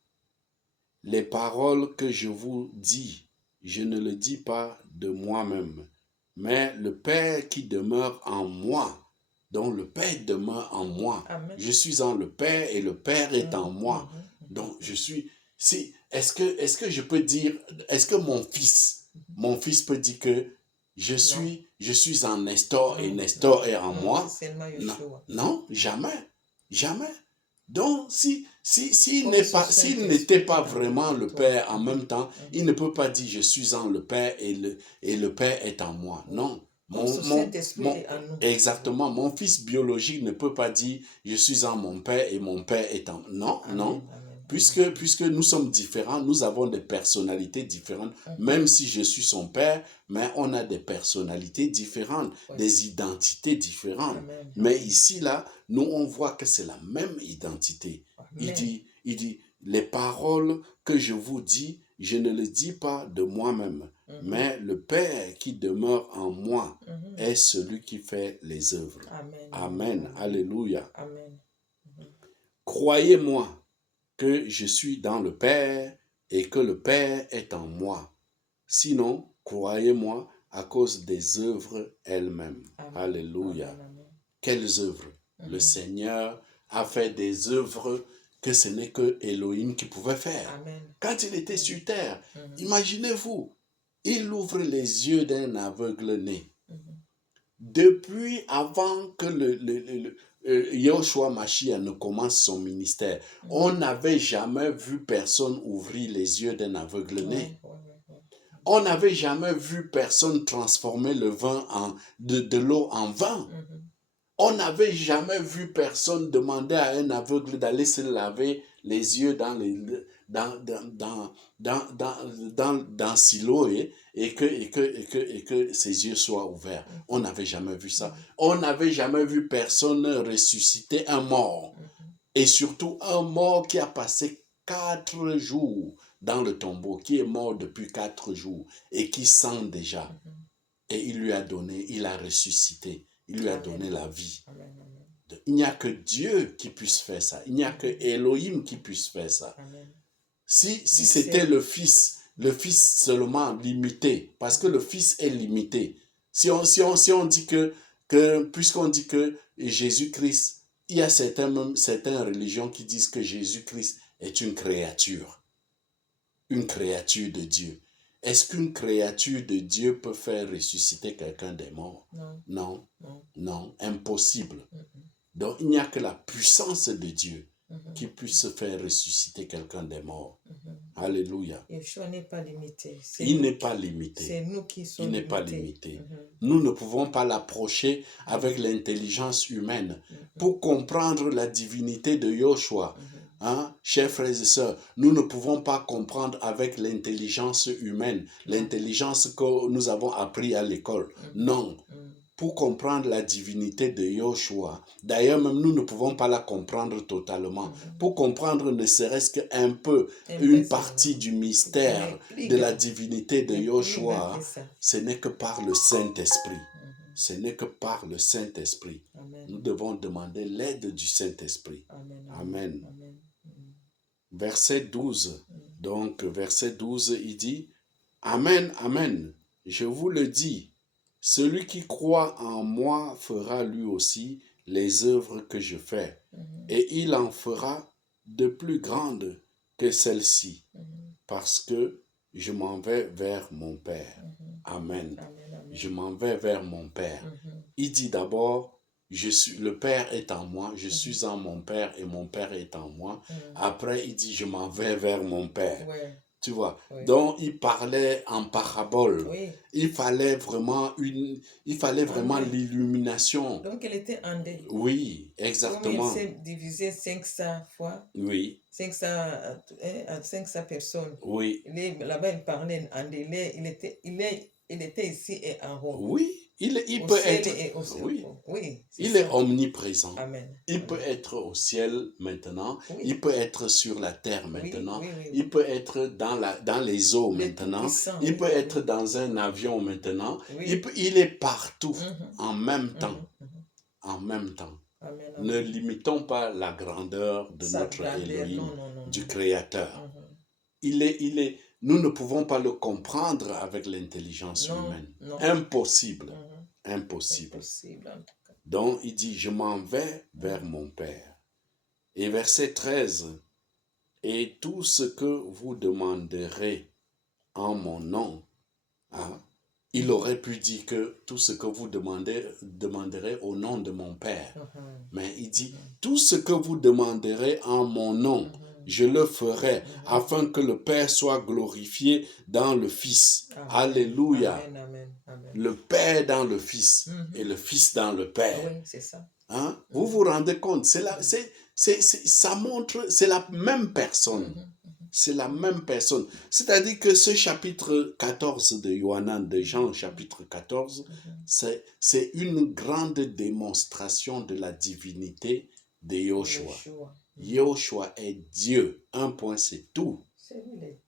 Les paroles que je vous dis, je ne le dis pas de moi-même, mais le Père qui demeure en moi. Donc le Père demeure en moi. Amen. Je suis en le Père et le Père est en moi. Donc je suis... Est-ce que je peux dire, est-ce que mon fils peut dire que je suis en Nestor et Nestor est en moi? Non, jamais. Donc, s'il n'était pas vraiment le Père en même temps, il ne peut pas dire je suis en le Père et le Père est en moi. Non. Exactement. Mon fils biologique ne peut pas dire je suis en mon Père et mon Père est en... Non, non. Puisque nous sommes différents, nous avons des personnalités différentes, même si je suis son père, mais on a des personnalités différentes, des identités différentes. Mais ici, là, nous, on voit que c'est la même identité. Il dit, les paroles que je vous dis, je ne les dis pas de moi-même, mais le Père qui demeure en moi est celui qui fait les œuvres. Amen. Alléluia. Amen. Croyez-moi que je suis dans le Père et que le Père est en moi. Sinon, croyez-moi à cause des œuvres elles-mêmes. Amen. Alléluia. Amen, amen. Quelles œuvres? Le Seigneur a fait des œuvres que ce n'est que Elohim qui pouvait faire. Amen. Quand il était sur terre, imaginez-vous, il ouvre les yeux d'un aveugle-né. Depuis avant que Yahushua Mashiach ne commence son ministère, on n'avait jamais vu personne ouvrir les yeux d'un aveugle-né. On n'avait jamais vu personne transformer le vin de l'eau en vin. On n'avait jamais vu personne demander à un aveugle d'aller se laver les yeux dans Siloé et que ses yeux soient ouverts. On n'avait jamais vu ça. On n'avait jamais vu personne ressusciter un mort. Et surtout un mort qui a passé 4 jours dans le tombeau, qui est mort depuis 4 jours et qui sent déjà. Et il lui a donné, il a ressuscité. Il lui a donné la vie. Il n'y a que Dieu qui puisse faire ça. Il n'y a que Elohim qui puisse faire ça. Si c'était le Fils seulement limité, parce que le Fils est limité. Si on dit puisqu'on dit que Jésus-Christ, il y a certaines religions qui disent que Jésus-Christ est une créature de Dieu. Est-ce qu'une créature de Dieu peut faire ressusciter quelqu'un des morts? Non, impossible. Donc, il n'y a que la puissance de Dieu qui puisse faire ressusciter quelqu'un des morts. Alléluia. Yeshua n'est pas limité. Il n'est pas limité. C'est nous qui sommes limités. Il n'est pas limité. Nous ne pouvons pas l'approcher avec l'intelligence humaine. Pour comprendre la divinité de Yahushua, chers frères et sœurs, nous ne pouvons pas comprendre avec l'intelligence humaine, l'intelligence que nous avons appris à l'école. Non. Pour comprendre la divinité de Yahushua, d'ailleurs même nous ne pouvons pas la comprendre totalement. Pour comprendre ne serait-ce qu'un peu, une partie du mystère de la divinité de Yahushua, ce n'est que par le Saint-Esprit. Ce n'est que par le Saint-Esprit. Nous devons demander l'aide du Saint-Esprit. Amen. Verset 12. Donc, verset 12, il dit, Amen, Amen, je vous le dis, celui qui croit en moi fera lui aussi les œuvres que je fais, et il en fera de plus grandes que celles-ci, parce que je m'en vais vers mon Père. Amen. Je m'en vais vers mon Père. Il dit d'abord, le Père est en moi, je suis en mon Père et mon Père est en moi. Après, il dit, je m'en vais vers mon Père. Tu vois, donc il parlait en parabole. Il fallait vraiment l'illumination. Donc il était andé. Oui, exactement. Comme il s'est divisé 500 fois. Oui. 500 personnes. Oui. Là-bas il parlait andé. Il était ici et en haut. Oui. Il peut être. Oui. Il est omniprésent. Amen. Il peut être au ciel maintenant. Il peut être sur la terre maintenant. Oui. Il peut être dans les eaux maintenant. Il peut être dans un avion maintenant. Il est partout en même temps. En même temps. Amen. Ne limitons pas la grandeur de notre Elohim, du Créateur. Nous ne pouvons pas le comprendre avec l'intelligence humaine. Impossible. Impossible. Donc, il dit, je m'en vais vers mon Père. Et verset 13, et tout ce que vous demanderez en mon nom, il aurait pu dire que tout ce que vous demanderez au nom de mon Père. Mais il dit, tout ce que vous demanderez en mon nom, je le ferai afin que le Père soit glorifié dans le Fils. Alléluia. Amen. Le Père dans le Fils et le Fils dans le Père. Oui, c'est ça. Vous vous rendez compte, ça montre, c'est la même personne. C'est la même personne. C'est-à-dire que ce chapitre 14 de Yohanan, de Jean chapitre 14, c'est une grande démonstration de la divinité de Yahushua. Yahushua est Dieu. Un point, c'est tout. C'est lui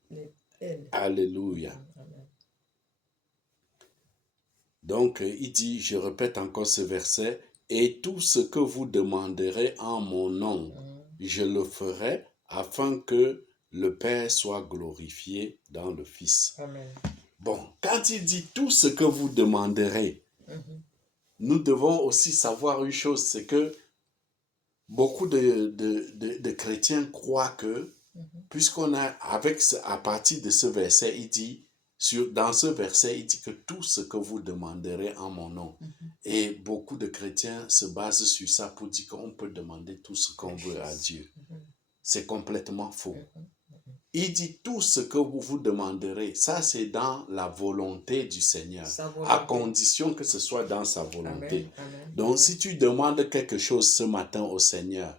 Alléluia. Donc, il dit, je répète encore ce verset, Et tout ce que vous demanderez en mon nom, je le ferai afin que le Père soit glorifié dans le Fils. Amen. Bon, quand il dit tout ce que vous demanderez, nous devons aussi savoir une chose, c'est que beaucoup de chrétiens croient que, puisqu'on a, à partir de ce verset, il dit, dans ce verset, il dit que tout ce que vous demanderez en mon nom. Et beaucoup de chrétiens se basent sur ça pour dire qu'on peut demander tout ce qu'on veut à Dieu. C'est complètement faux. Il dit tout ce que vous vous demanderez, ça c'est dans la volonté du Seigneur, à condition que ce soit dans sa volonté. Amen. Donc si tu demandes quelque chose ce matin au Seigneur,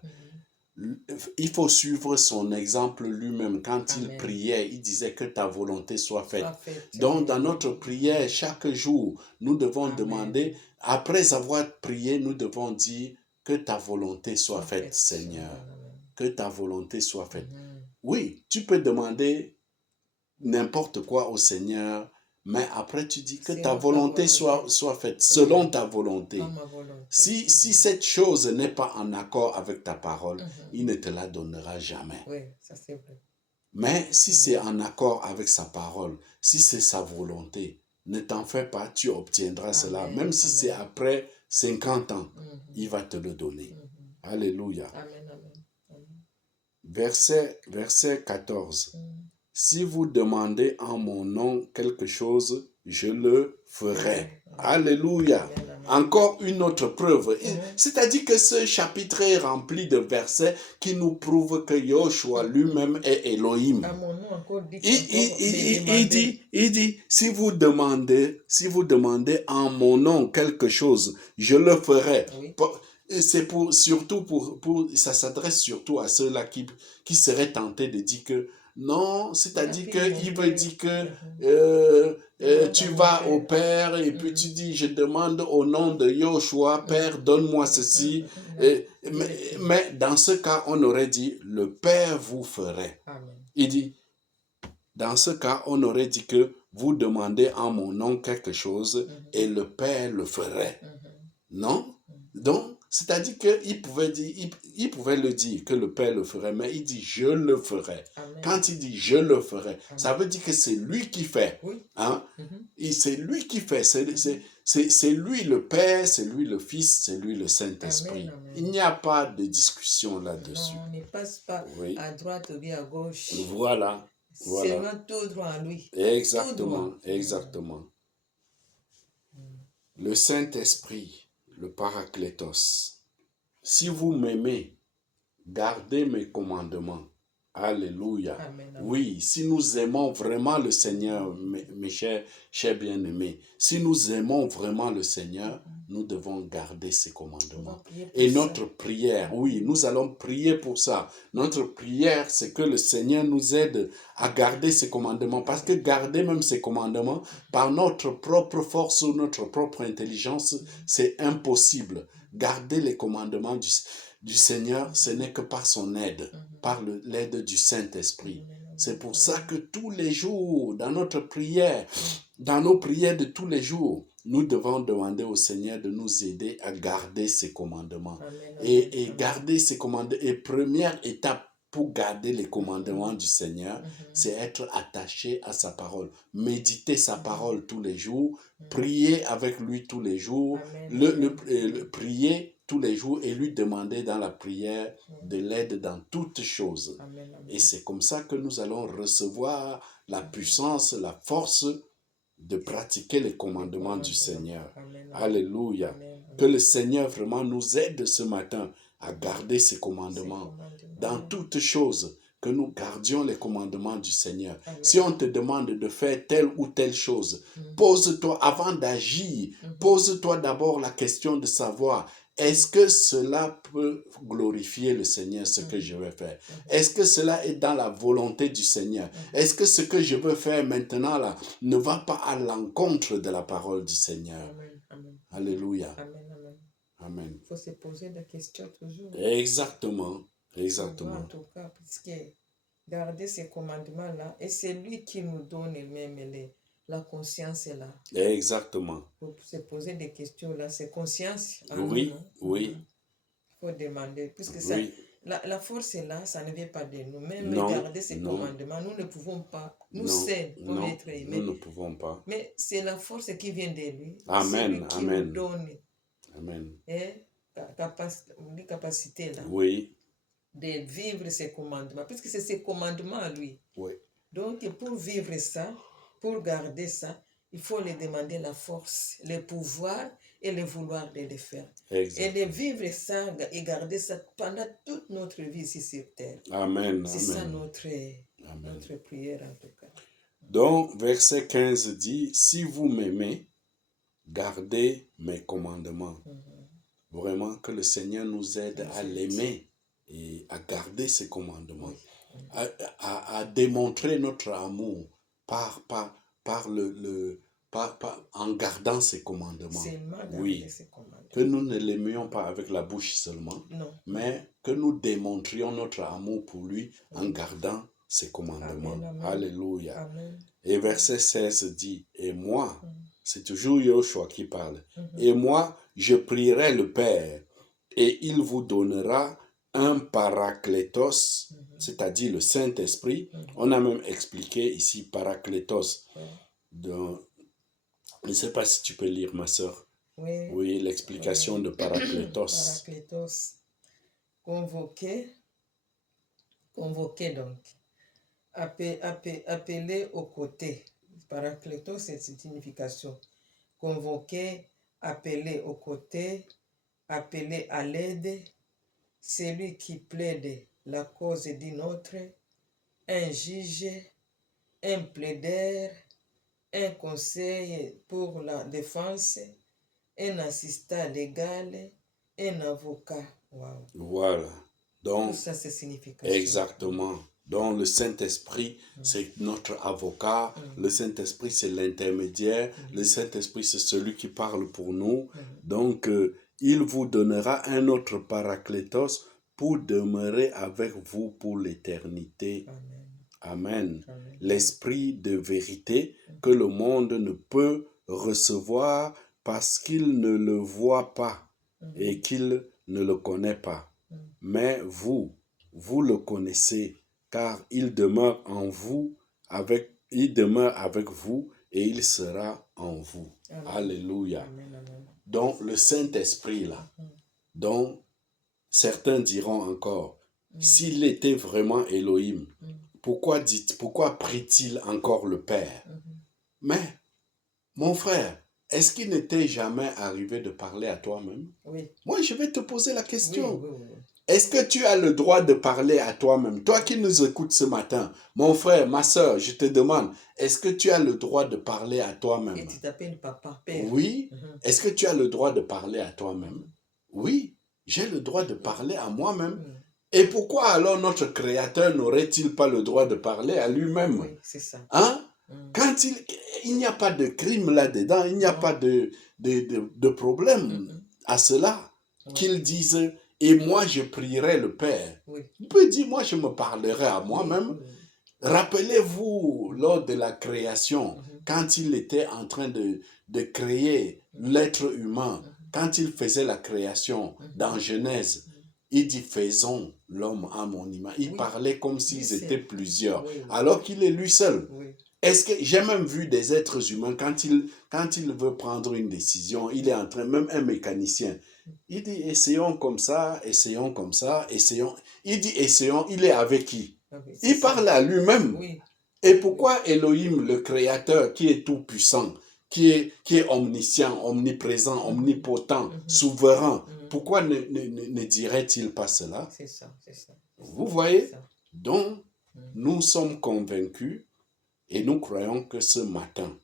il faut suivre son exemple lui-même. Quand il priait, il disait que ta volonté soit faite. Donc dans notre prière, chaque jour, nous devons demander, après avoir prié, nous devons dire que ta volonté soit faite, Seigneur. Que ta volonté soit faite. Oui, tu peux demander n'importe quoi au Seigneur, mais après tu dis que ta volonté soit faite selon ta volonté. Si cette chose n'est pas en accord avec ta parole, il ne te la donnera jamais. Oui, ça c'est vrai. Mais si c'est en accord avec sa parole, si c'est sa volonté, ne t'en fais pas, tu obtiendras cela. Même si c'est après 50 ans, il va te le donner. Alléluia. Amen. Verset 14. Si vous demandez en mon nom quelque chose, je le ferai. Alléluia. Encore une autre preuve. C'est-à-dire que ce chapitre est rempli de versets qui nous prouvent que Yoshua lui-même est Elohim. Il dit, si vous demandez en mon nom quelque chose, je le ferai. Et c'est ça s'adresse surtout à ceux-là qui seraient tentés de dire que non, c'est-à-dire qu'il veut dire que tu vas au Père et puis tu dis, je demande au nom de Yoshua, Père, donne-moi ceci. Mais dans ce cas, on aurait dit, le Père vous ferait. Il dit, dans ce cas, on aurait dit que vous demandez en mon nom quelque chose et le Père le ferait. Non? Donc, c'est-à-dire qu'il pouvait le dire que le Père le ferait, mais il dit je le ferai. Amen. Quand il dit je le ferai, ça veut dire que c'est lui qui fait. Oui. Hein? C'est lui qui fait. C'est lui le Père, c'est lui le Fils, c'est lui le Saint-Esprit. Il n'y a pas de discussion là-dessus. Non, on ne passe pas à droite ou bien à gauche. Voilà. C'est tout droit à lui. Exactement. Le Saint-Esprit, le Paraclétos. Si vous m'aimez, gardez mes commandements. Alléluia. Amen. Oui, si nous aimons vraiment le Seigneur, mes chers bien-aimés, si nous aimons vraiment le Seigneur, nous devons garder ses commandements. Et notre prière, oui, nous allons prier pour ça. Notre prière, c'est que le Seigneur nous aide à garder ses commandements. Parce que garder même ses commandements, par notre propre force ou notre propre intelligence, c'est impossible. Garder les commandements du Seigneur, ce n'est que par son aide, par l'aide du Saint-Esprit. C'est pour ça que tous les jours, dans notre prière, dans nos prières de tous les jours, nous devons demander au Seigneur de nous aider à garder ses commandements. Et garder ses commandements. Et première étape pour garder les commandements du Seigneur, c'est être attaché à sa parole. Méditer sa parole tous les jours, prier avec lui tous les jours, prier tous les jours et lui demander dans la prière de l'aide dans toutes choses. Et c'est comme ça que nous allons recevoir la puissance, la force de pratiquer les commandements du Seigneur. Alléluia. Que le Seigneur vraiment nous aide ce matin à garder ses commandements. Dans toutes choses, que nous gardions les commandements du Seigneur. Si on te demande de faire telle ou telle chose, pose-toi avant d'agir, pose-toi d'abord la question de savoir est-ce que cela peut glorifier le Seigneur, ce que je vais faire? Est-ce que cela est dans la volonté du Seigneur? Est-ce que ce que je veux faire maintenant là ne va pas à l'encontre de la parole du Seigneur? Amen. Alléluia. Amen. Il faut se poser des questions toujours. Exactement. En tout cas, puisque garder ces commandements-là, et c'est lui qui nous donne même la conscience est là. Exactement. Pour se poser des questions là, c'est conscience en nous, Oui, non? oui, Il faut demander, puisque ça, oui. la force est là, ça ne vient pas de nous. Même Non, garder ces non, commandements, nous ne pouvons pas, nous non, seuls, comme non, êtres nous humains. ne pouvons pas. Mais c'est la force qui vient de lui. C'est Amen, lui qui amen, nous donne amen. les capacités là, Oui, de vivre ces commandements, puisque c'est ces commandements à lui. oui, Donc, pour vivre ça, pour garder ça, il faut lui demander la force, le pouvoir et le vouloir de le faire. Et exact. de vivre ça et garder ça pendant toute notre vie ici sur terre. Amen, C'est ça amen, notre amen. prière en tout cas. Donc, verset 15 dit, si vous m'aimez, gardez mes commandements. Vraiment, que le Seigneur nous aide à l'aimer et à garder ses commandements, à démontrer notre amour en gardant ses commandements. Seulement garder Oui, ces commandements. que nous ne l'aimions pas avec la bouche seulement, Non. mais que nous démontrions notre amour pour lui en gardant ses commandements. Amen, amen. Alléluia. Amen. Et verset 16 dit, et moi, c'est toujours Yoshua qui parle, et moi, je prierai le Père, et il vous donnera un paraclétos, c'est-à-dire le Saint-Esprit. On a même expliqué ici paraclétos. Donc, je ne sais pas si tu peux lire, ma soeur. Oui. Oui, l'explication de paraclétos. Paraclétos. Convoquer donc. Appeler aux côtés. Paraclétos, c'est cette signification. Convoquer, appeler aux côtés, appeler à l'aide, celui qui plaide la cause d'une autre, un juge, un plaider, un conseil pour la défense, un assistant légal, un avocat. Wow. Voilà. Donc, tout ça, c'est signification. Exactement. Donc, le Saint-Esprit, c'est notre avocat. Le Saint-Esprit, c'est l'intermédiaire. Le Saint-Esprit, c'est celui qui parle pour nous. Donc, il vous donnera un autre paraclétos pour demeurer avec vous pour l'éternité. Amen. L'Esprit de vérité que le monde ne peut recevoir parce qu'il ne le voit pas et qu'il ne le connaît pas. Mais vous le connaissez, car il demeure en vous, il demeure avec vous et il sera en vous. Amen. Alléluia. Amen, amen. Donc, le Saint-Esprit, là, dont certains diront encore, s'il était vraiment Elohim, pourquoi prie-t-il encore le Père? Mais, mon frère, est-ce qu'il n'était jamais arrivé de parler à toi-même? Oui. Moi, je vais te poser la question. Oui. Est-ce que tu as le droit de parler à toi-même? Toi qui nous écoutes ce matin, mon frère, ma soeur, je te demande, est-ce que tu as le droit de parler à toi-même? Et tu t'appelles papa, père. Oui. Est-ce que tu as le droit de parler à toi-même? Oui, j'ai le droit de parler à moi-même. Et pourquoi alors notre Créateur n'aurait-il pas le droit de parler à lui-même? Oui, c'est ça. Hein? Quand il n'y a pas de crime là-dedans, il n'y a pas de problème à cela. Qu'il dise, et moi je prierai le Père. Il peut dire, moi je me parlerai à moi-même. Rappelez-vous, lors de la création, quand il était en train de créer l'être humain, quand il faisait la création dans Genèse, il dit, faisons l'homme à mon image. Il parlait comme s'ils étaient plusieurs, alors qu'il est lui seul. Est-ce que j'ai même vu des êtres humains, quand il veut prendre une décision, il est en train, même un mécanicien, il dit, essayons comme ça, essayons. Il dit, essayons, il est avec qui? Il parle à lui-même. Et pourquoi Elohim, le Créateur, qui est tout puissant, qui est omniscient, omniprésent, omnipotent, souverain, pourquoi ne dirait-il pas cela? C'est ça. Vous voyez? Donc, nous sommes convaincus et nous croyons que ce matin,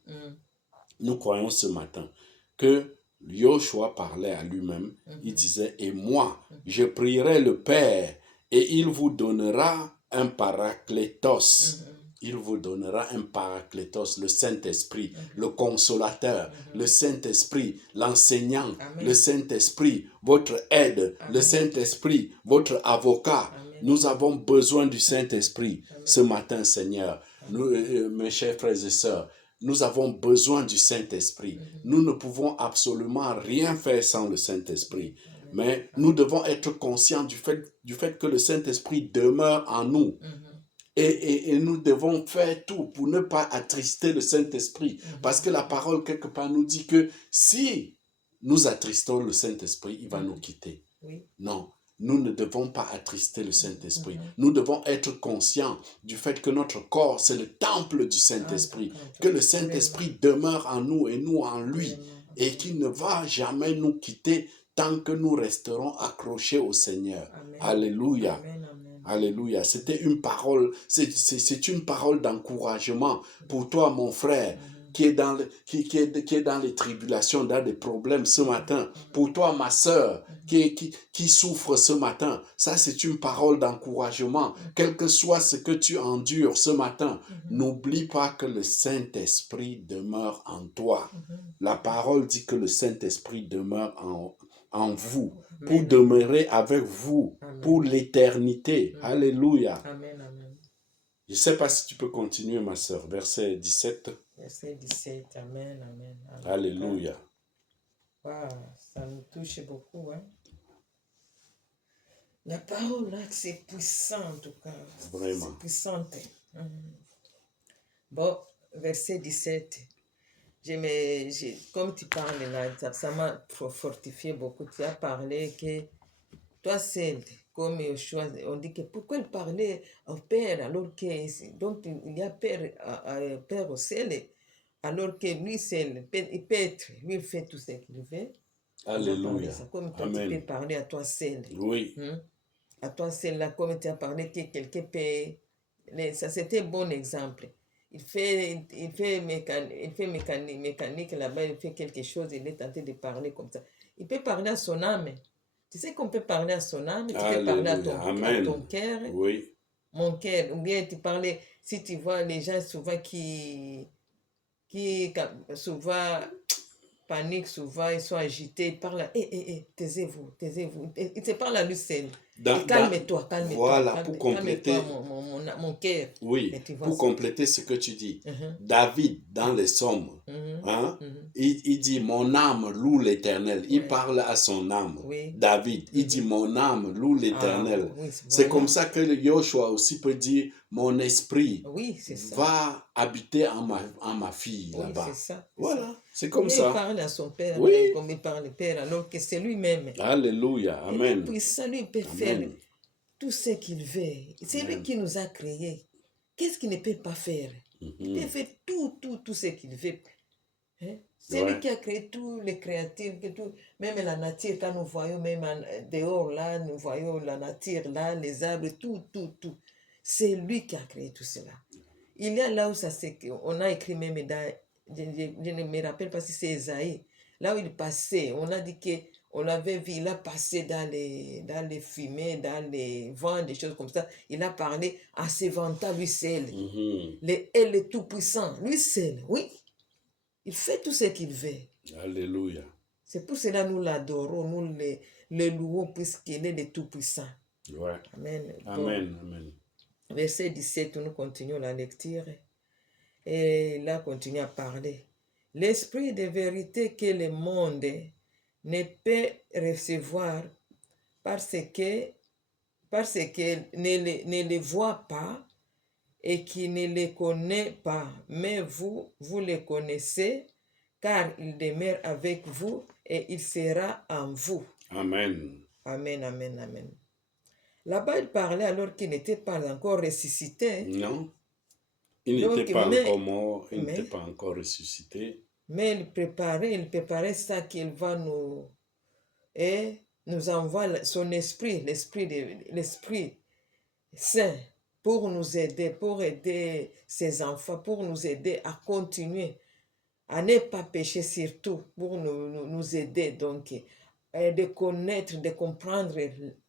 que Yoshua parlait à lui-même, il disait, et moi, je prierai le Père et il vous donnera un paraclétos. Il vous donnera un paraclétos, le Saint-Esprit, le consolateur, le Saint-Esprit, l'enseignant, le Saint-Esprit, votre aide, le Saint-Esprit, votre avocat. Nous avons besoin du Saint-Esprit ce matin, Seigneur. Nous, mes chers frères et sœurs, nous avons besoin du Saint-Esprit. Nous ne pouvons absolument rien faire sans le Saint-Esprit. Mais nous devons être conscients du fait que le Saint-Esprit demeure en nous. Et nous devons faire tout pour ne pas attrister le Saint-Esprit. Parce que la parole, quelque part, nous dit que si nous attristons le Saint-Esprit, il va nous quitter. Oui. Non, nous ne devons pas attrister le Saint-Esprit. Nous devons être conscients du fait que notre corps, c'est le temple du Saint-Esprit. Que le Saint-Esprit demeure en nous et nous en lui. Et qu'il ne va jamais nous quitter tant que nous resterons accrochés au Seigneur. Amen. Alléluia. Amen, amen. Alléluia. C'était une parole, c'est une parole d'encouragement pour toi, mon frère, qui est dans les tribulations, dans des problèmes ce matin. Pour toi, ma sœur, qui souffre ce matin. Ça, c'est une parole d'encouragement. Quel que soit ce que tu endures ce matin, n'oublie pas que le Saint-Esprit demeure en toi. La parole dit que le Saint-Esprit demeure en vous, pour demeurer avec vous, pour l'éternité. Alléluia. Amen, amen. Je ne sais pas si tu peux continuer, ma sœur. Verset 17. Verset 17. Amen, amen. Amen. Alléluia. Wow, ça nous touche beaucoup. Hein? La parole, là, c'est puissant, en tout cas. Vraiment. C'est puissant. Bon, verset 17. Comme tu parles là, ça m'a fortifié beaucoup. Tu as parlé que toi seul, comme Yoshua, on dit que pourquoi il parlait au Père alors que donc il y a Père au ciel, alors que lui seul, il peut être, lui il fait tout ce qu'il veut. Alléluia. Comme toi Amen. tu peux parler à toi seul. Oui. À toi seul, là, comme tu as parlé que quelqu'un peut. Ça c'était un bon exemple. Il fait mécanique là-bas, il fait quelque chose, il est tenté de parler comme ça. Il peut parler à son âme. Tu sais qu'on peut parler à son âme, tu peux parler à ton cœur. Oui. Mon cœur, ou bien tu parlais, si tu vois les gens souvent qui souvent paniquent, souvent ils sont agités, ils parlent, taisez-vous. Ils te parlent à lui seul. Calme-toi. Voilà, pour compléter. Mon cœur. Oui, pour compléter ce que tu dis. David, dans les Psaumes, il dit, mon âme loue l'Éternel. Il parle à son âme. Oui. David, il dit, mon âme loue l'Éternel. C'est comme ça que Yoshua aussi peut dire, mon esprit va habiter en ma fille là-bas. C'est ça. Voilà, c'est comme ça. Il parle à son père, comme il parle au père, alors que c'est lui-même. Alléluia, amen. Et puis ça lui peut faire tout ce qu'il veut. C'est lui qui nous a créés. Qu'est-ce qu'il ne peut pas faire? Il peut faire tout ce qu'il veut. C'est lui qui a créé tous les créatures, même la nature, quand nous voyons même dehors là, nous voyons la nature là, les arbres, tout. C'est lui qui a créé tout cela. Il y a là où on a écrit même dans, je ne me rappelle pas si c'est Esaïe, là où il passait, on a dit qu'on l'avait vu, il a passé dans les fumées, dans les vents, des choses comme ça. Il a parlé en s'éventant lui seul. Elle est tout puissant, lui seul, oui. Il fait tout ce qu'il veut. Alléluia. C'est pour cela que nous l'adorons, nous le louons puisqu'il est le tout-puissant. Ouais. Amen. Amen, amen. Verset 17, nous continuons la lecture. Et là, continue à parler. L'esprit de vérité que le monde ne peut recevoir parce que ne le voit pas et qui ne le connaît pas. Mais vous le connaissez, car il demeure avec vous et il sera en vous. Amen. Amen, amen, amen. Là-bas, il parlait alors qu'il n'était pas encore ressuscité. Non. Il n'était pas encore mort, il n'était pas encore ressuscité. Mais il préparait ça qu'il va nous envoie son esprit, l'esprit saint, pour nous aider, pour aider ses enfants, pour nous aider à continuer, à ne pas pécher surtout, pour nous aider donc, de connaître, de comprendre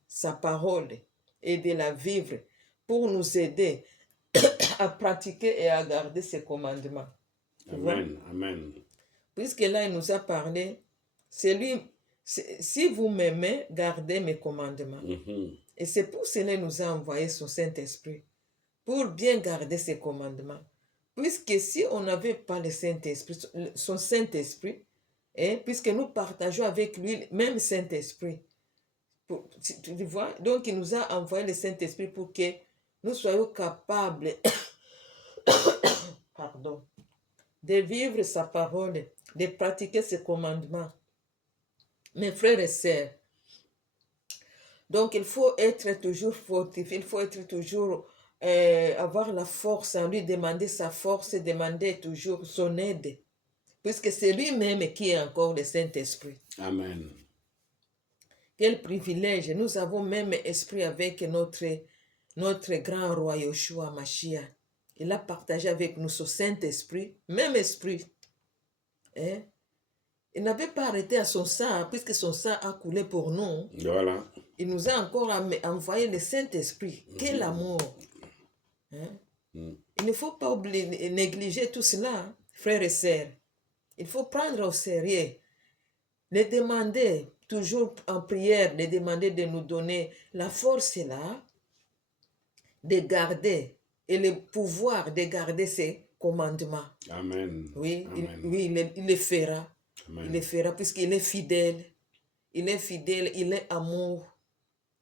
sa parole et de la vivre, pour nous aider à pratiquer et à garder ses commandements. Amen, amen. Puisque là, il nous a parlé, si vous m'aimez, gardez mes commandements. Et c'est pour cela qu'il nous a envoyé son Saint-Esprit, pour bien garder ses commandements, puisque si on n'avait pas le Saint-Esprit, son Saint-Esprit, puisque nous partageons avec lui le même Saint-Esprit, tu vois, donc il nous a envoyé le Saint-Esprit pour que nous soyons capables pardon, de vivre sa parole, de pratiquer ses commandements. Mes frères et sœurs, donc il faut être toujours fortif, il faut être toujours avoir la force en lui, demander sa force, demander toujours son aide, puisque c'est lui-même qui est encore le Saint-Esprit. Amen. Quel privilège, nous avons même esprit avec notre grand roi Yoshua Mashiach. Il a partagé avec nous son Saint-Esprit, même esprit. Hein? Il n'avait pas arrêté à son sang, puisque son sang a coulé pour nous. Voilà. Il nous a encore envoyé le Saint-Esprit. Quel amour! Hein? Il ne faut pas négliger tout cela, hein, frères et sœurs. Il faut prendre au sérieux. Les demander, toujours en prière, les demander de nous donner la force là, de garder, et le pouvoir de garder ses commandements. Amen. Oui, Amen. il le fera. Amen. Il le fera puisqu'il est fidèle. Il est fidèle, il est amour.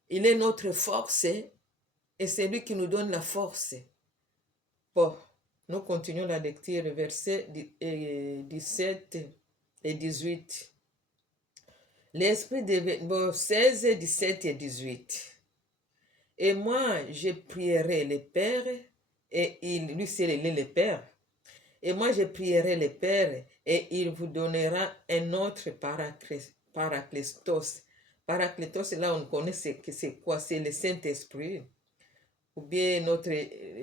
Il est notre force et c'est lui qui nous donne la force. Bon, nous continuons la lecture, versets 17 et 18. L'Esprit de 16, 17 et 18. Et moi, je prierai le Père, et lui, c'est le Père. Et moi, je prierai le Père, et il vous donnera un autre paraclétos. Paraclétos, là, on connaît c'est quoi? C'est le Saint-Esprit, ou bien notre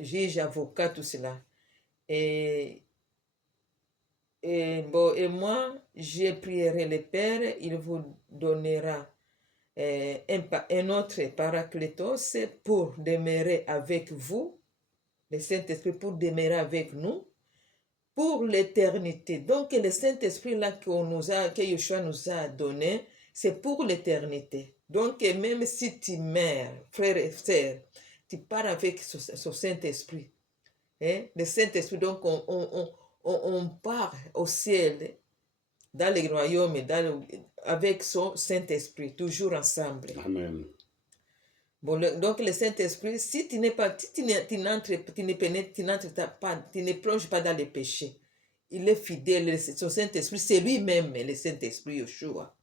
juge, avocat, tout cela. Et moi, je prierai le Père, il vous donnera un autre paraclétos pour demeurer avec vous, le Saint-Esprit pour demeurer avec nous, pour l'éternité. Donc, le Saint-Esprit là que Yeshua nous a donné, c'est pour l'éternité. Donc, même si tu meurs, frère et sœur, tu pars avec ce Saint-Esprit. Hein? Le Saint-Esprit, donc, on part au ciel, dans le royaume, avec son Saint-Esprit, toujours ensemble. Amen. Bon, donc le Saint-Esprit, si tu n'es pas, si tu ne plonges pas dans les péchés, il est fidèle, son Saint-Esprit, c'est lui-même le Saint-Esprit Yeshua.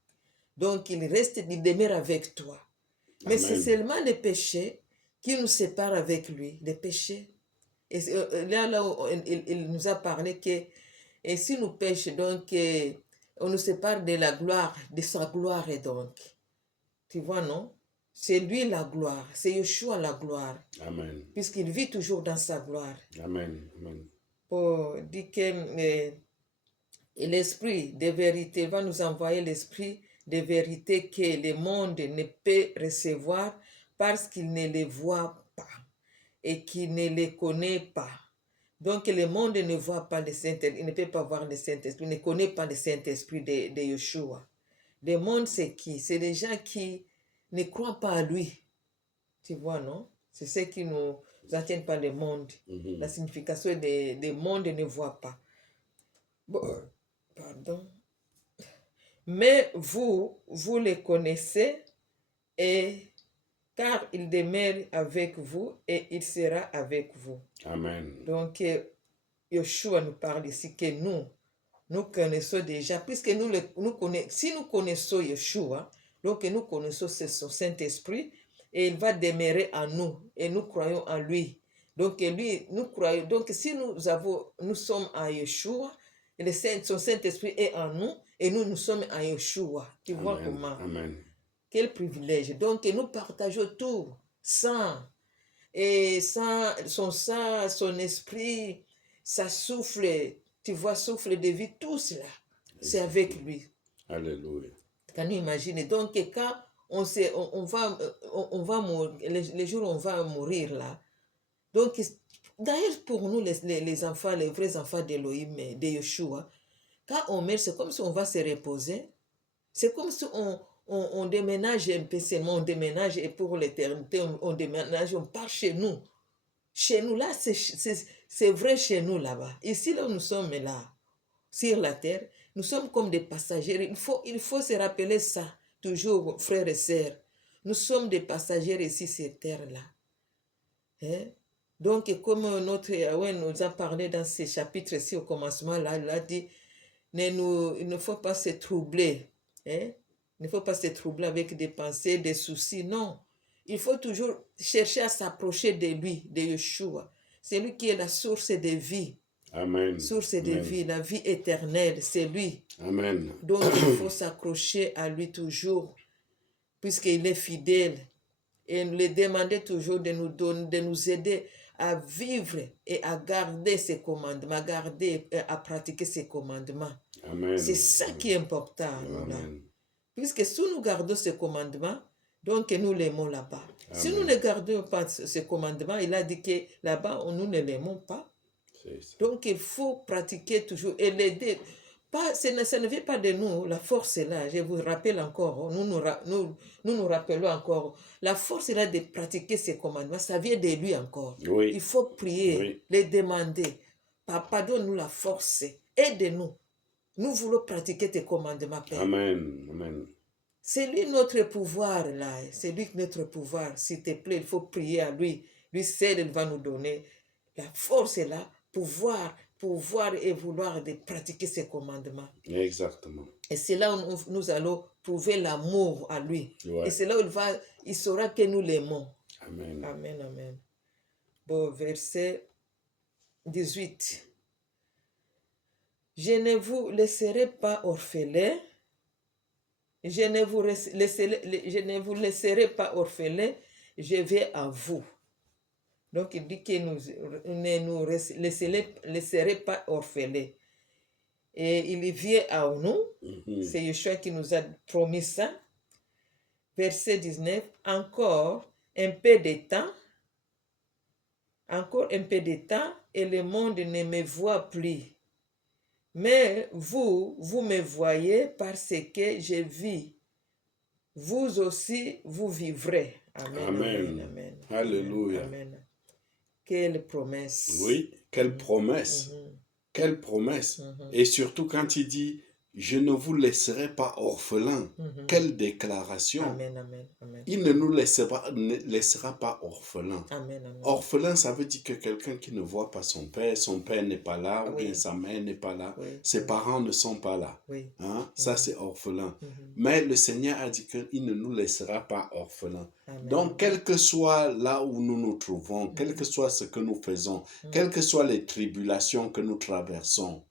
Donc il reste, il demeure avec toi. Mais c'est seulement les péchés qui nous séparent avec lui, les péchés. Et là il nous a parlé que et si nous péchons, donc on nous sépare de la gloire, de sa gloire et donc. Tu vois, non? C'est lui la gloire, c'est Yeshua la gloire. Amen. Puisqu'il vit toujours dans sa gloire. Amen. Amen. Pour dire que l'esprit de vérité va nous envoyer l'esprit de vérité que le monde ne peut recevoir parce qu'il ne les voit pas et qu'il ne les connaît pas. Donc le monde ne voit pas le Saint-Esprit, il ne peut pas voir le Saint-Esprit, il ne connaît pas le Saint-Esprit de Yeshua. Le monde, c'est qui? C'est les gens qui ne croient pas à lui. Tu vois, non? C'est ce qui nous atteignent par le monde. La signification des mondes ne voit pas. Bon, pardon. Mais vous les connaissez, et car il demeure avec vous et il sera avec vous. Amen. Donc, Yeshua nous parle ici que nous connaissons déjà, puisque si nous connaissons Yeshua, donc nous connaissons son Saint-Esprit, et il va demeurer en nous, et nous croyons en lui. Donc, lui, nous croyons, donc si nous sommes en Yeshua, et son Saint-Esprit est en nous, et nous sommes en Yeshua. Tu vois comment? Amen. Quel privilège. Donc, nous partageons tout, son sang, son esprit, ça souffle, tu vois, souffle de vie, tout cela, c'est avec lui. Alléluia. Can you imaginer? Donc, quand on va mourir, les jours où on va mourir là, donc, d'ailleurs, pour nous, les enfants, les vrais enfants d'Elohim, de Yeshua, quand on meurt, c'est comme si on va se reposer, c'est comme si on déménage un peu seulement, on déménage et pour l'éternité, on déménage, on part chez nous. Chez nous, là, c'est vrai chez nous, là-bas. Ici, là, nous sommes là, sur la terre, nous sommes comme des passagers. Il faut se rappeler ça, toujours, frères et sœurs. Nous sommes des passagers ici, sur terre-là. Hein? Donc, comme notre Yahweh nous a parlé dans ces chapitres-ci au commencement, là, il a dit, il ne faut pas se troubler. Hein? Il ne faut pas se troubler avec des pensées, des soucis. Non. Il faut toujours chercher à s'approcher de lui, de Yeshua. C'est lui qui est la source de vie. Amen. Source de Amen. vie, la vie éternelle, c'est lui. Amen. Donc, il faut s'accrocher à lui toujours, puisqu'il est fidèle. Et lui demander toujours de nous donner, de nous aider à vivre et à garder ses commandements, à garder et à pratiquer ses commandements. Amen. C'est ça qui est important. Là. Puisque si nous gardons ces commandements, donc nous l'aimons là-bas. Si nous ne gardons pas ces commandements, il a dit que là-bas, nous ne l'aimons pas. Donc il faut pratiquer toujours et l'aider. Ça ne vient pas de nous, la force est là. Je vous rappelle encore, nous rappelons encore, la force est là de pratiquer ces commandements, ça vient de lui encore. Oui. Il faut prier, Oui. les demander. Papa, donne-nous la force, aide-nous. Nous voulons pratiquer tes commandements, Père. Amen. Amen. C'est lui notre pouvoir, là. C'est lui notre pouvoir. S'il te plaît, il faut prier à lui. Lui seul, il va nous donner. La force est là, pouvoir et vouloir de pratiquer ses commandements. Exactement. Et c'est là où nous allons prouver l'amour à lui. Ouais. Et c'est là où il saura que nous l'aimons. Amen. Amen, amen. Bon, verset 18. Je ne vous laisserai pas orphelins. Je ne vous laisserai pas orphelins. Je vais à vous. Donc, il dit qu'il ne nous laisserait pas orphelins. Et il vient à nous. C'est Yeshua qui nous a promis ça. Verset 19. Encore un peu de temps. Encore un peu de temps et le monde ne me voit plus. Mais vous me voyez parce que je vis. Vous aussi, vous vivrez. Amen. Amen. Amen. Amen. Alléluia. Amen. Quelle promesse. Oui, quelle promesse. Quelle promesse. Et surtout quand il dit, je ne vous laisserai pas orphelins. Quelle déclaration. Amen, amen, amen. Il ne nous laissera pas orphelins. Amen, amen. Orphelin, ça veut dire que quelqu'un qui ne voit pas son père n'est pas là, ou Oui. bien sa mère n'est pas là, Oui. ses parents ne sont pas là. Oui. Hein? Ça, c'est orphelin. Mais le Seigneur a dit qu'il ne nous laissera pas orphelins. Amen. Donc, quel que soit là où nous nous trouvons, quel que soit ce que nous faisons, quelles que soient les tribulations que nous traversons,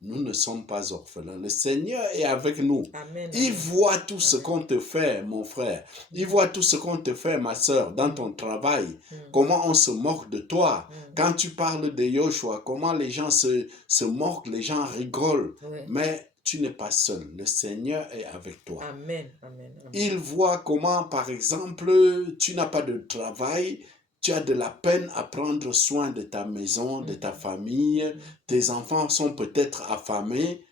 nous ne sommes pas orphelins. Le Seigneur est avec nous. Amen, Il amen. voit tout ce qu'on te fait, mon frère. Il voit tout ce qu'on te fait, ma soeur, dans ton travail. Comment on se moque de toi. Quand tu parles de Yoshua, comment les gens se moquent, les gens rigolent. Oui. Mais tu n'es pas seul. Le Seigneur est avec toi. Amen, amen, amen. Il voit comment, par exemple, tu n'as pas de travail, tu as de la peine à prendre soin de ta maison, de ta famille, tes enfants sont peut-être affamés,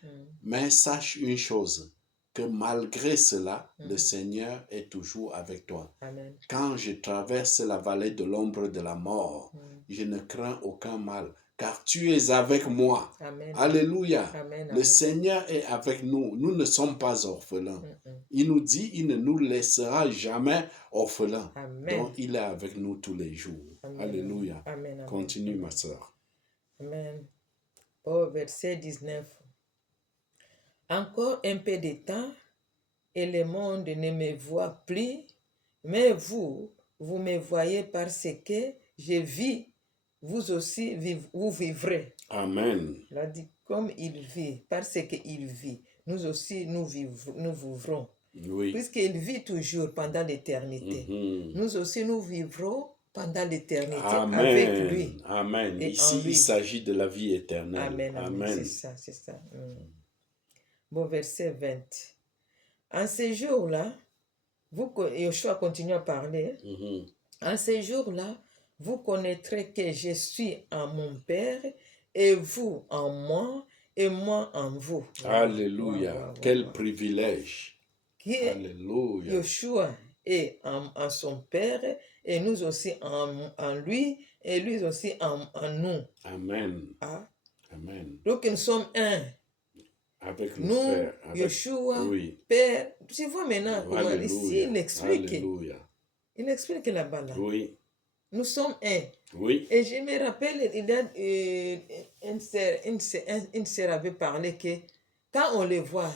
mais sache une chose, que malgré cela, le Seigneur est toujours avec toi. Amen. Quand je traverse la vallée de l'ombre de la mort, je ne crains aucun mal, car tu es avec moi. Amen. Alléluia. Amen, Le amen. Seigneur est avec nous. Nous ne sommes pas orphelins. Il nous dit, il ne nous laissera jamais orphelins. Amen. Donc, il est avec nous tous les jours. Amen. Alléluia. Amen, amen. Continue, ma soeur. Amen. Au verset 19. Encore un peu de temps et le monde ne me voit plus, mais vous me voyez parce que je vis, vous aussi vous vivrez. Amen. Il a dit comme il vit, parce qu'il vit, nous aussi nous vivrons. Oui. Puisqu'il vit toujours pendant l'éternité. Nous aussi nous vivrons pendant l'éternité avec lui. Amen. Et Ici, en lui. il s'agit de la vie éternelle. Amen, amen. C'est ça, c'est ça. Bon, verset 20. En ces jours-là, Yoshua continue à parler. En ces jours-là, vous connaîtrez que je suis en mon Père, et vous en moi, et moi en vous. Alléluia. Quel privilège. Qui est Alléluia. Yoshua, et en son Père, et nous aussi en lui, et lui aussi en nous. Amen. Ah. Amen. Donc nous sommes un. Avec le Nous, Père. Yeshua, Oui. Père. Tu vois maintenant comment ici Alléluia. il explique. Alléluia. Il explique là-bas là. Oui. Nous sommes un. Oui. Et je me rappelle, il y a une sœur avait parlé que quand on les voit,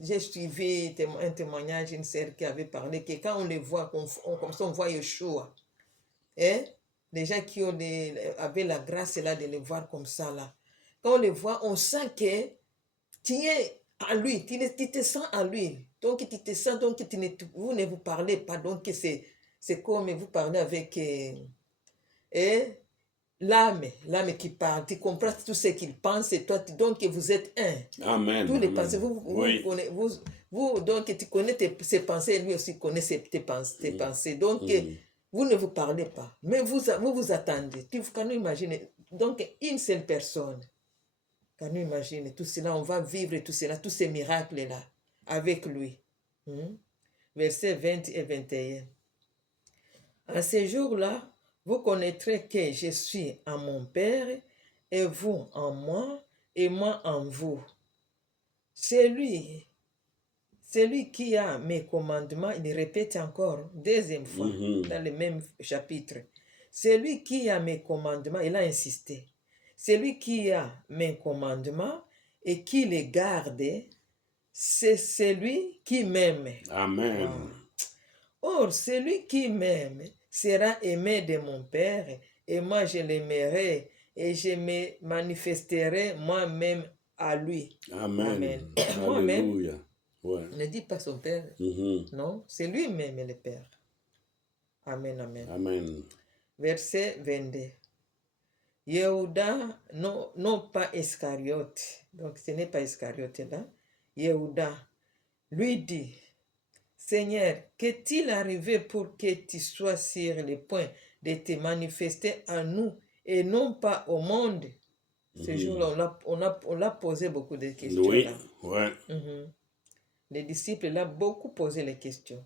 j'ai suivi un témoignage d'une sœur qui avait parlé que quand on les voit, comme ça on voit Yeshua, hein, les gens qui avaient la grâce là de les voir comme ça là, quand on les voit, on sent que tu es à lui, tu te sens à lui, donc tu te sens, donc vous ne vous parlez pas, donc c'est comme vous parlez avec et l'âme qui parle, tu comprends tout ce qu'il pense et toi, donc vous êtes un. Amen. Tous les Amen. pensées, Oui. donc tu connais ses pensées, lui aussi connaît tes pensées. Donc vous ne vous parlez pas, mais vous attendez. Quand nous imaginons, donc une seule personne, quand nous imaginons tout cela, on va vivre tout cela, tous ces miracles-là, avec lui. Versets 20 et 21. À ces jours-là, vous connaîtrez que je suis en mon Père, et vous en moi, et moi en vous. Celui qui a mes commandements, il répète encore, deuxième fois, dans le même chapitre. Celui qui a mes commandements, il a insisté. Celui qui a mes commandements et qui les garde, c'est celui qui m'aime. Amen. Or, celui qui m'aime sera aimé de mon Père, et moi je l'aimerai, et je me manifesterai moi-même à lui. Amen. Moi-même, Alléluia. Ouais. ne dit pas son Père, non, c'est lui-même le Père. Amen, amen. Amen. Verset 22. Yehuda, non pas Iscariote, donc ce n'est pas Iscariote là, Yehuda lui dit, Seigneur, qu'est-il arrivé pour que tu sois sur le point de te manifester à nous et non pas au monde? Ce jour-là, on l'a posé beaucoup de questions. Oui, là. ouais. Les disciples l'ont beaucoup posé les questions.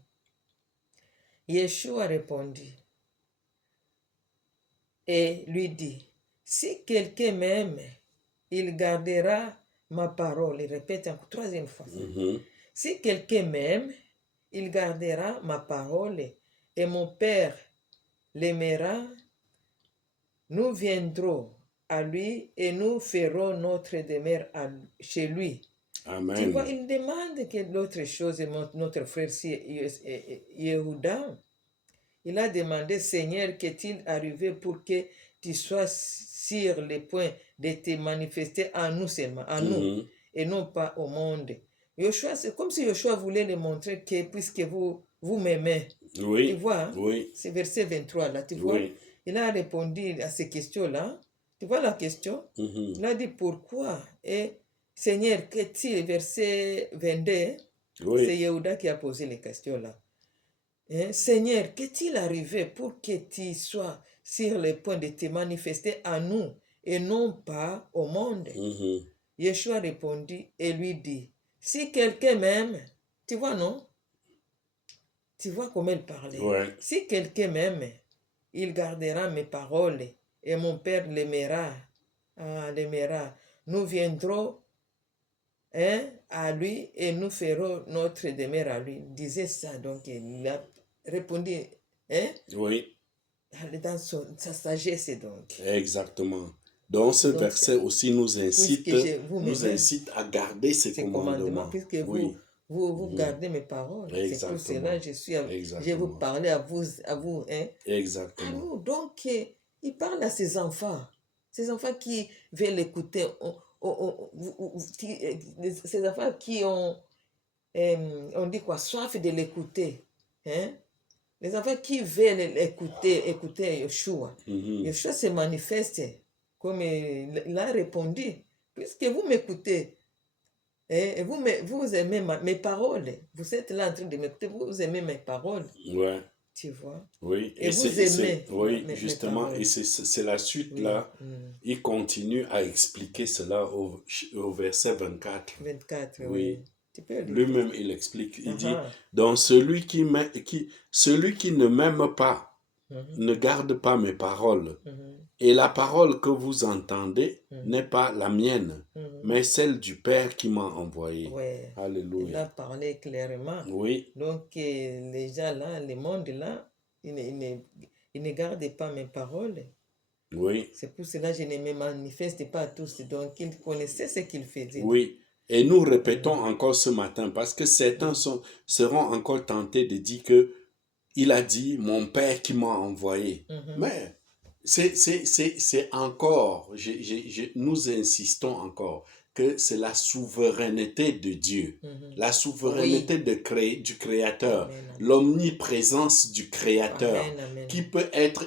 Yeshua répondit et lui dit, si quelqu'un m'aime, il gardera ma parole. Il répète encore troisième fois. Si quelqu'un m'aime, il gardera ma parole, et mon Père l'aimera. Nous viendrons à lui et nous ferons notre demeure chez lui. Amen. Tu vois, il demande que l'autre chose, notre frère Yehuda, il a demandé, Seigneur, qu'est-il arrivé pour que tu sois sur le point de te manifester à nous seulement, à nous, et non pas au monde. Yoshua, c'est comme si Yoshua voulait le montrer que puisque vous m'aimez, Oui. tu vois, Oui. c'est verset 23 là, tu vois, Oui. il a répondu à ces questions-là. Tu vois la question? Il a dit pourquoi? Et Seigneur, qu'est-il, verset 22, c'est Yehuda qui a posé les questions-là. Seigneur, qu'est-il arrivé pour que tu sois sur le point de te manifester à nous et non pas au monde? Yeshua répondit et lui dit, si quelqu'un m'aime, tu vois non? Tu vois comment il parlait? Ouais. Si quelqu'un m'aime, il gardera mes paroles et mon Père l'aimera. L'aimera. Nous viendrons à lui et nous ferons notre demeure à lui. Il disait ça, donc il a répondu Oui. dans sa sagesse donc. Exactement. Donc ce verset aussi nous incite à garder ces commandements. Puisque vous gardez mes paroles. C'est pour cela que je vous parlais à vous. Exactement. À nous. Donc, il parle à ses enfants qui veulent l'écouter. Ces enfants qui ont, on dit quoi, soif de l'écouter. Les enfants qui veulent écouter Yeshua. Yeshua se manifeste comme il a répondu. Puisque vous m'écoutez, et vous aimez mes paroles. Vous êtes là en train de m'écouter, vous aimez mes paroles. Ouais. Tu vois? Oui, et vous aimez. Oui, justement, et c'est la suite là. Il continue à expliquer cela au verset 24. 24, oui. Tu peux le dire. Lui-même, il explique. Il dit, Ah, donc celui qui ne m'aime pas, mhm, ne garde pas mes paroles. mhm, Et la parole que vous entendez mhm, n'est pas la mienne, mhm. mais celle du Père qui m'a envoyé. Ouais, il a Alléluia. parlé clairement. Oui, Donc, les gens là, le monde là, ils ne gardent pas mes paroles. oui, C'est pour cela que je ne me manifeste pas à tous. Donc, ils connaissaient ce qu'ils faisaient. oui. Et nous répétons encore ce matin, parce que certains Oui. seront encore tentés de dire que il a dit, mon Père qui m'a envoyé. Mhm. Mais c'est encore, nous insistons encore, que c'est la souveraineté de Dieu, Mhm. la souveraineté du Créateur, Amen, amen. l'omniprésence du Créateur, Amen, amen.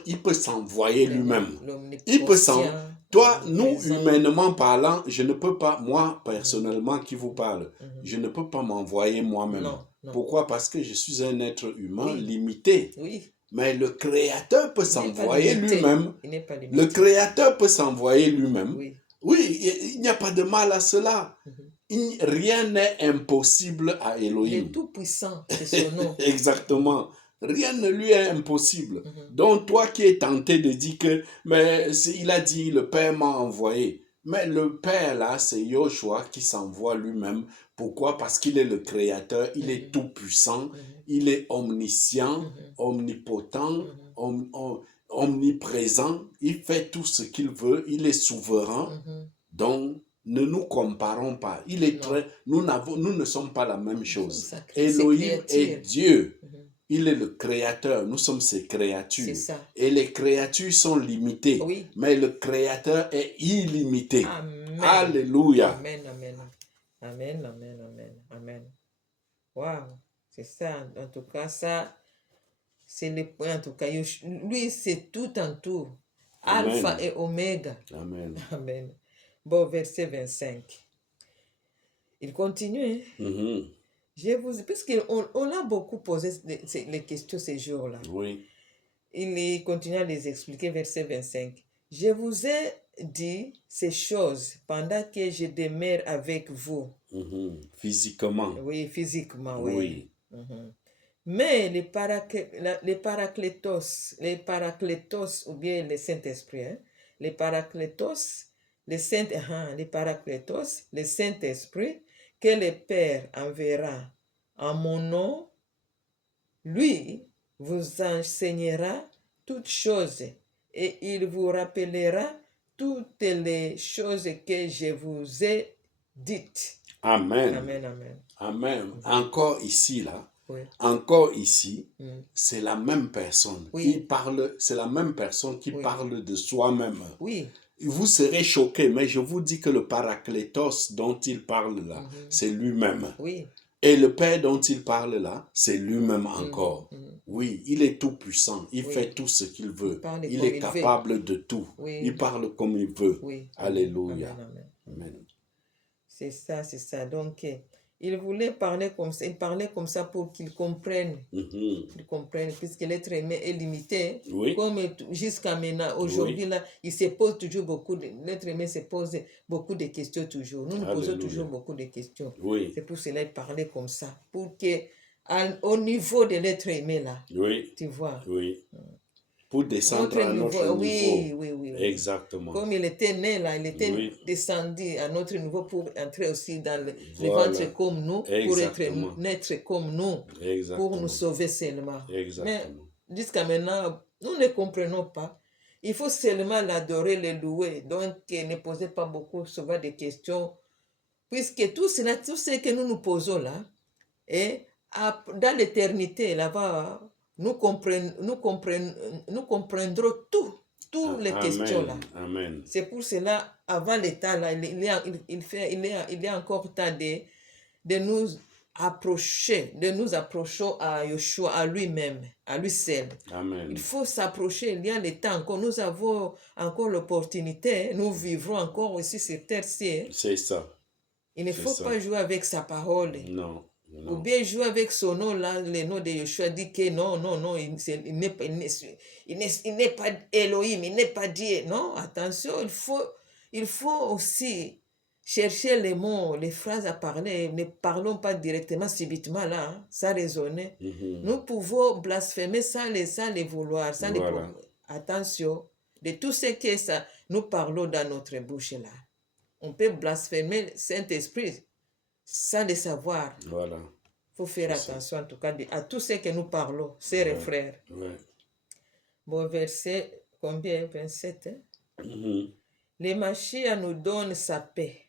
il peut s'envoyer lui-même. L'omnipotent, Il peut Toi, nous, l'omniprésent. humainement parlant, je ne peux pas, moi, personnellement, qui vous parle, Mhm. je ne peux pas m'envoyer moi-même. Non, non. Pourquoi? Parce que je suis un être humain Oui. limité. Oui, Mais le Créateur peut il n'est pas s'envoyer limité. lui-même. Il n'est pas Le limité. Créateur peut s'envoyer lui-même. Oui. Oui, il n'y a pas de mal à cela. Mhm. Rien n'est impossible à Il est Elohim. tout puissant, c'est son nom. Exactement. Rien ne lui est impossible. Mhm. Donc, toi qui es tenté de dire que, mais il a dit, le Père m'a envoyé. Mais le Père, là, c'est Yoshua qui s'envoie lui-même. Pourquoi? Parce qu'il est le Créateur, il est tout puissant, il est omniscient, omnipotent, omniprésent. Il fait tout ce qu'il veut, il est souverain. Mhm. Donc, ne nous comparons pas. Il est Non. nous ne sommes pas la même chose. Ses Elohim est créatures. Dieu. Mhm. Il est le créateur. Nous sommes ses C'est créatures. ça. Et les créatures sont limitées. Oui. Mais le créateur est illimité. Amen. Alléluia. Amen, amen. Amen, amen, amen, amen. Waouh. C'est ça. En tout cas, ça, c'est le point. En tout cas, lui, c'est tout en tout. Amen. Alpha et Oméga. Amen. Amen. Bon, verset 25. Il continue. Hein. Mhm. Puisqu'on a beaucoup posé les questions ces jours-là. Oui. Il continue à les expliquer, verset 25. Je vous ai dit ces choses pendant que je demeure avec vous. Mhm. Physiquement. Oui, physiquement, Oui. oui. Mhm. Mais les paraclétos, ou bien le Saint-Esprit, hein, les paraclétos, le Saint-Esprit, que le Père enverra en mon nom, lui vous enseignera toutes choses et il vous rappellera toutes les choses que je vous ai dites. Amen. Amen, amen. Amen. Encore ici, là. Oui. Encore ici, Mm. c'est la même personne. Oui. C'est la même personne qui Oui. parle de soi-même. Oui. Vous serez choqués, mais je vous dis que le paraclétos dont il parle là, c'est lui-même. Oui. Et le Père dont il parle là, c'est lui-même encore. Oui, il est tout puissant. Il fait tout ce qu'il veut. Il est capable de tout. Oui. Il parle comme il veut. Oui. Alléluia. Amen, amen. Amen. C'est ça, c'est ça. Donc, il voulait parler comme ça. Il parlait comme ça pour qu'ils comprennent. Qu'ils comprennent, puisque l'être aimé est limité. Oui. Comme jusqu'à maintenant, aujourd'hui, là, il se pose toujours l'être aimé se pose beaucoup de questions toujours. Nous nous posons toujours beaucoup de questions. Oui. C'est pour cela qu'il parlait comme ça. Pour que, au niveau de l'être aimé, là, oui. tu vois. Oui. Pour descendre à notre niveau. Oui. Exactement. Comme il était né là, il était descendu à notre niveau pour entrer aussi dans le ventre comme nous, pour naître comme nous, pour nous sauver seulement. Mais jusqu'à maintenant, nous ne comprenons pas. Il faut seulement l'adorer, le louer. Donc, ne posez pas beaucoup souvent de questions, puisque tout ce que nous nous posons là, et dans l'éternité, là-bas, nous comprendrons toutes les questions là. Amen. C'est pour cela, avant l'état là, il y a encore temps de nous approcher, à Yeshua, à lui-même, à lui seul. Amen. Il faut s'approcher, il y a le temps encore, nous avons encore l'opportunité, nous vivrons encore aussi sur terre-ci. C'est ça. Il ne faut pas jouer avec sa parole. Non. Ou bien jouer avec son nom là, le nom de Yeshua, dit que non, il n'est pas Elohim, il n'est pas Dieu. Non, attention, il faut aussi chercher les mots, les phrases à parler. Ne parlons pas directement, subitement là, hein, sans raisonner. Nous pouvons blasphémer sans les vouloir, sans Voilà. Attention, de tout ce que ça, nous parlons dans notre bouche là. On peut blasphémer le Saint-Esprit sans le savoir. Voilà. Il faut faire C'est ça. attention en tout cas à tout ce que nous parlons, sœurs et frères. Ouais. Bon, verset combien? 27. Hein? Les Mashiach nous donne sa paix.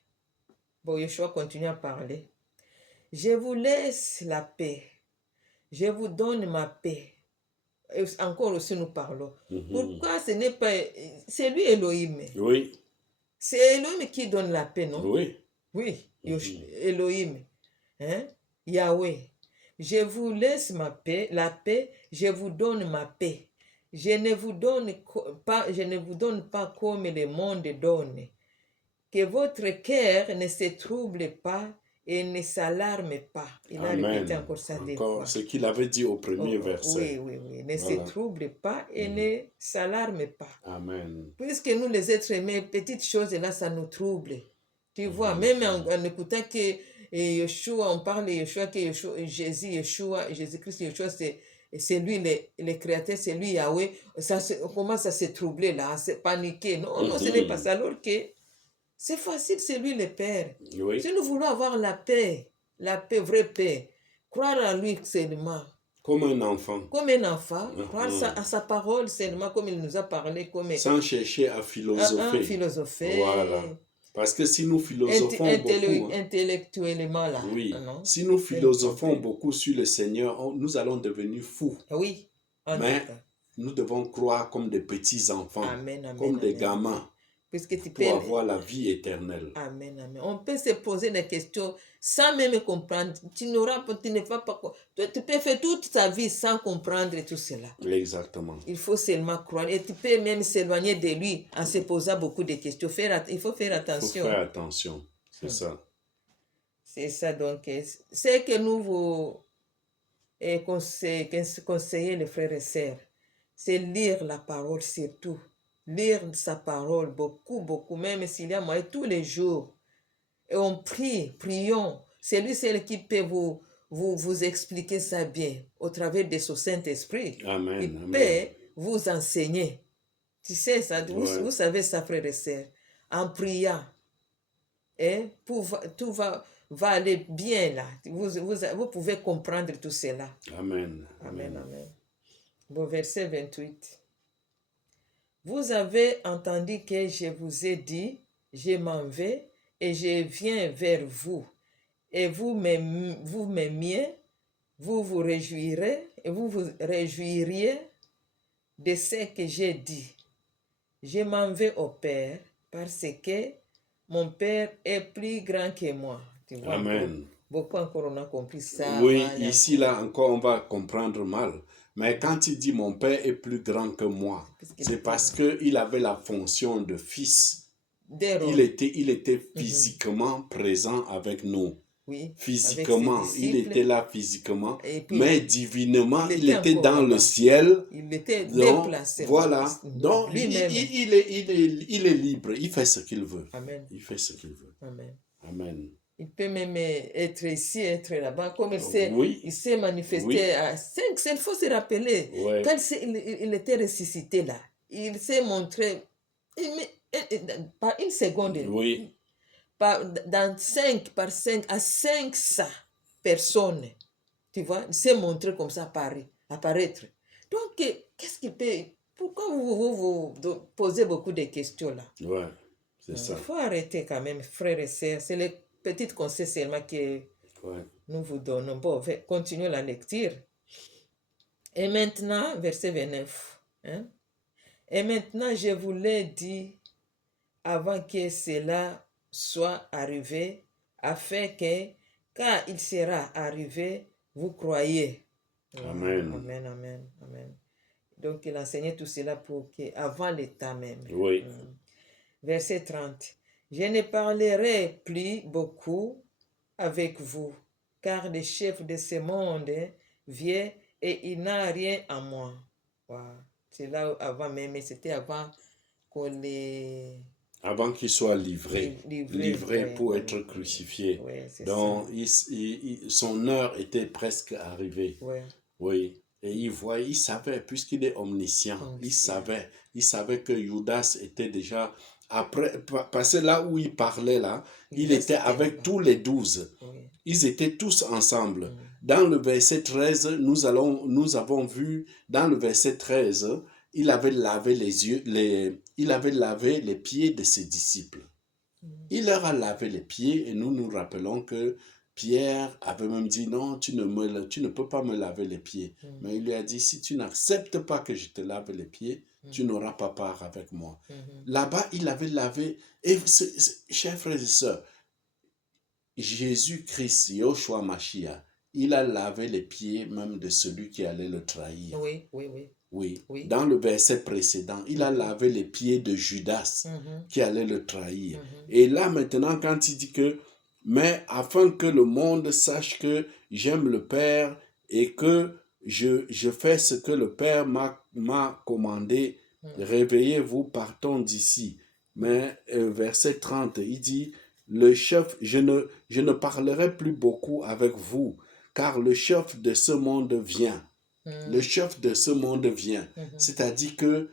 Bon, Yeshua continue à parler. Je vous laisse la paix. Je vous donne ma paix. Et encore aussi nous parlons. Pourquoi ce n'est pas... C'est lui Elohim. Oui. C'est Elohim qui donne la paix, non? Oui. Oui, Elohim. Hein? Yahweh. Je vous laisse ma paix, la paix, je vous donne ma paix. Je ne vous donne pas comme le monde donne. Que votre cœur ne se trouble pas et ne s'alarme pas. Il a répété encore ça des fois. Encore ce qu'il avait dit au premier verset. Oui. Ne se trouble pas et ne s'alarme pas. Amen. Puisque nous, les êtres humains, petites choses là, ça nous trouble. Tu vois, même en écoutant que Yeshua, on parle de Yeshua, que Jésus-Christ, Yeshua, c'est lui le créateur, c'est lui Yahweh. On commence à se troubler là, à se paniquer. Non, ce n'est pas ça. Alors que c'est facile, c'est lui le Père. Oui. Si nous voulons avoir la paix, vraie paix, croire à lui seulement. Comme un enfant. Comme un enfant, croire à sa parole seulement, comme il nous a parlé. Sans chercher à philosopher. Voilà. Parce que si nous philosophons beaucoup... Intellectuellement là. Oui. Si nous philosophons beaucoup sur le Seigneur, nous allons devenir fous. Oui. Mais nous devons croire comme des petits enfants. Comme des gamins. Pour avoir la vie éternelle. Amen. On peut se poser des questions sans même comprendre. Tu peux faire toute ta vie sans comprendre tout cela. Exactement. Il faut seulement croire. Et tu peux même s'éloigner de lui en se posant beaucoup de questions. Il faut faire attention. Il faut faire attention. C'est ça. C'est ça donc. C'est que nous vous conseillons les frères et sœurs. C'est lire la parole surtout. Lire sa parole beaucoup, même s'il y a moyen tous les jours. Et on prions. C'est lui seul qui peut vous expliquer ça bien au travers de son Saint-Esprit. Amen. Il peut vous enseigner. Tu sais ça, vous savez ça, frères et sœurs. En priant, tout va aller bien là. Vous pouvez comprendre tout cela. Amen. Bon, verset 28. Vous avez entendu que je vous ai dit, je m'en vais et je viens vers vous. Et vous m'aimiez, vous vous réjouirez et vous vous réjouiriez de ce que j'ai dit. Je m'en vais au Père parce que mon Père est plus grand que moi. Tu vois, Amen. Beaucoup encore on a compris ça. Oui, ici là encore on va comprendre mal. Mais quand il dit mon Père est plus grand que moi, c'est parce qu'il avait la fonction de fils. Il était physiquement présent avec nous. Oui, physiquement, il était là physiquement, mais divinement, il était dans le ciel. Il était déplacé. Voilà. Donc, il est libre. Il fait ce qu'il veut. Amen. Il fait ce qu'il veut. Amen. Amen. Il peut même être ici, être là-bas, comme il s'est manifesté à 5. Il faut se rappeler. Oui. Quand il était ressuscité là, il s'est montré par une seconde. Oui. Dans 5 par 5 à 500 personnes. Tu vois, il s'est montré comme ça apparaître. Donc, qu'est-ce qui peut... Pourquoi vous posez beaucoup de questions là? Ouais, c'est ça. Il faut arrêter quand même, frères et sœurs. C'est les petites conseils seulement que nous vous donnons. Bon, continuons la lecture. Et maintenant, verset 29. Hein? Et maintenant, je vous l'ai dit avant que cela soit arrivé, afin que, quand il sera arrivé, vous croyez. Amen. Amen. Donc, il enseignait tout cela pour qu'avant le temps même. Oui. Verset 30. Je ne parlerai plus beaucoup avec vous, car le chef de ce monde vient et il n'a rien à moi. Wow. C'est là avant même, c'était avant qu'on les... Avant qu'il soit livré, livré ouais, pour ouais, être crucifié. ouais, c'est Donc, ça. son heure était presque arrivée. Ouais, Oui. Et il savait, puisqu'il est omniscient, omniscient. il savait que Judas était déjà, après, parce que là où il parlait là, il Judas était était avec là-bas. tous les 12. Oui. Ils étaient tous ensemble. Mm. Dans le verset 13, nous avons vu, dans le verset 13, il avait lavé il avait lavé les pieds de ses disciples. Mm. Il leur a lavé les pieds et nous nous rappelons que Pierre avait même dit non, tu ne peux pas me laver les pieds. Mm. Mais il lui a dit, si tu n'acceptes pas que je te lave les pieds, tu n'auras pas part avec moi. Là-bas, il avait lavé, et chers frères et sœurs, Jésus-Christ, Yoshua Mashiach, il a lavé les pieds même de celui qui allait le trahir. Oui, oui, oui. Oui. Oui. Dans le verset précédent, il a lavé les pieds de Judas qui allait le trahir. Et là maintenant, quand il dit que, mais afin que le monde sache que j'aime le Père et que je fais ce que le Père m'a commandé, réveillez-vous, partons d'ici. Mais verset 30, il dit, le chef, je ne parlerai plus beaucoup avec vous, car le chef de ce monde vient. Le chef de ce monde vient. C'est-à-dire que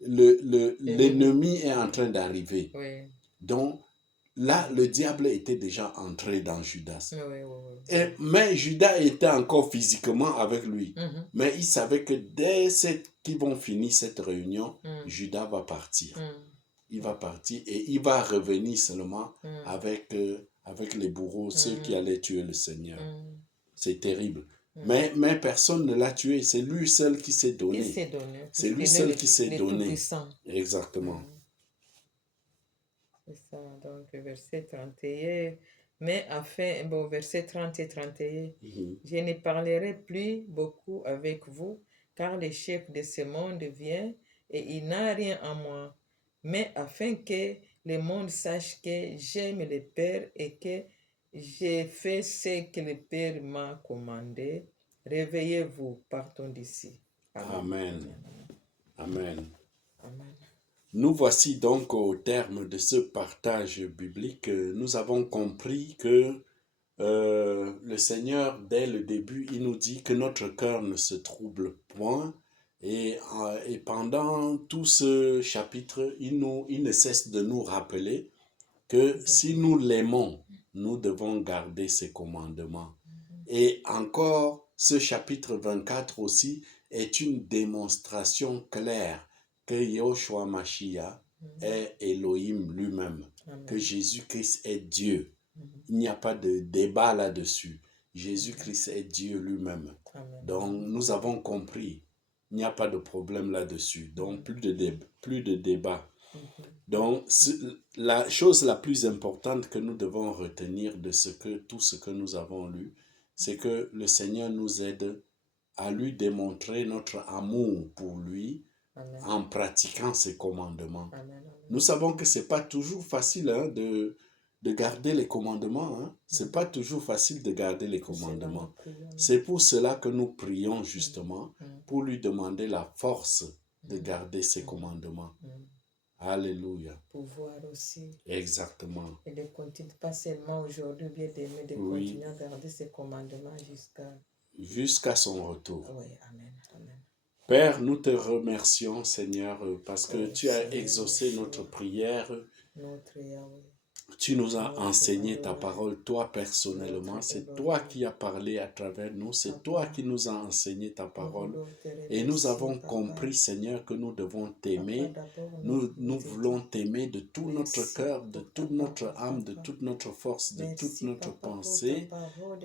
l'ennemi est en train d'arriver. Oui. Donc, là, le diable était déjà entré dans Judas. Oui, oui, oui. Mais Judas était encore physiquement avec lui. Mais il savait que dès qu'ils vont finir cette réunion, Judas va partir. Il va partir et il va revenir seulement avec les bourreaux, ceux qui allaient tuer le Seigneur. C'est terrible. Mais personne ne l'a tué. C'est lui seul qui s'est donné. Il s'est donné. C'est lui seul qui s'est donné. Exactement. Exactement. C'est ça. Donc, verset 31. Mais enfin, bon, verset 30 et 31. Je ne parlerai plus beaucoup avec vous, car le chef de ce monde vient et il n'a rien en moi. Mais afin que le monde sache que j'aime le Père et que j'ai fait ce que le Père m'a commandé, réveillez-vous, partons d'ici. Amen. Amen. Amen. Nous voici donc au terme de ce partage biblique. Nous avons compris que le Seigneur, dès le début, il nous dit que notre cœur ne se trouble point. Et pendant tout ce chapitre, il ne cesse de nous rappeler que si nous l'aimons, nous devons garder ses commandements. Et encore, ce chapitre 24 aussi est une démonstration claire que Yoshua Mashiach est Elohim lui-même, que Jésus-Christ est Dieu. Il n'y a pas de débat là-dessus. Jésus-Christ est Dieu lui-même. Donc, nous avons compris. Il n'y a pas de problème là-dessus. Donc, plus de débat. Donc, la chose la plus importante que nous devons retenir de tout ce que nous avons lu, c'est que le Seigneur nous aide à lui démontrer notre amour pour lui en pratiquant ses commandements. Nous savons que ce n'est pas toujours facile de garder les commandements. Hein? Ce n'est pas toujours facile de garder les commandements. C'est pour cela que nous prions justement, pour lui demander la force de garder ses commandements. Alléluia. Pouvoir aussi. Exactement. Et de continuer, pas seulement aujourd'hui, bien d'aimer, de continuer à garder ses commandements jusqu'à son retour. Oui, amen, amen. Père, nous te remercions, Seigneur, parce que tu as exaucé notre prière. Notre Yahweh. Tu nous as enseigné ta parole, toi personnellement. C'est toi qui as parlé à travers nous. C'est toi qui nous as enseigné ta parole. Et nous avons compris, Seigneur, que nous devons t'aimer. Nous voulons t'aimer de tout notre cœur, de toute notre âme, de toute notre force, de toute notre pensée.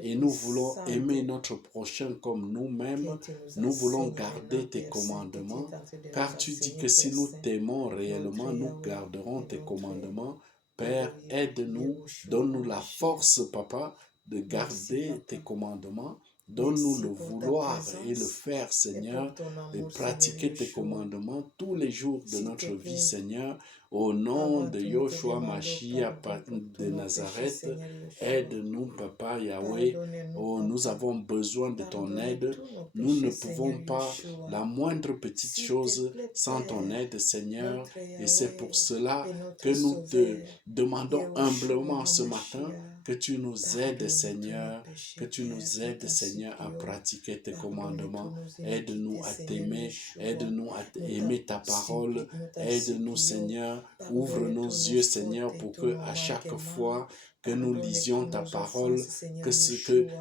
Et nous voulons aimer notre prochain comme nous-mêmes. Nous voulons garder tes commandements. Car tu dis que si nous t'aimons réellement, nous garderons tes commandements. Père, aide-nous, donne-nous la force, Papa, de garder tes commandements. Donne-nous le vouloir et le faire, Seigneur, de pratiquer tes commandements tous les jours de notre vie, Seigneur, Au nom Papa, de tu nous te Yoshua demandons Mashiach pardon pour tous de nos péchés, Nazareth, Seigneur Yeshua. aide-nous, Papa Yahweh. Pardonnez-nous, Oh, nous Papa. avons besoin de ton Pardonnez aide. tous nos Nous ne péchés, Seigneur pouvons pas Yeshua. la moindre petite S'il te chose plaît, sans ton Père, aide, Seigneur. notre Et c'est pour Yahweh cela et notre que nous te Sauveur, demandons Yahushua humblement ce matin HaMashiach. que tu nous aides, Pardonne tous nos Seigneur, que péchés, tu Père, nous nous aides, t'en Seigneur, à supplions. pratiquer tes Pardonne commandements. tous nos Aide-nous iniquités, à Seigneur t'aimer, Yeshua. aide-nous à Nous aimer ta t'en parole. nous t'en Aide-nous, supplions. Seigneur. Ouvre Pardonne nos tous nos yeux, Seigneur, fautes et pour tous que nos à chaque manquements. fois que nous Pardonne lisions tous ta nos parole, offenses, Seigneur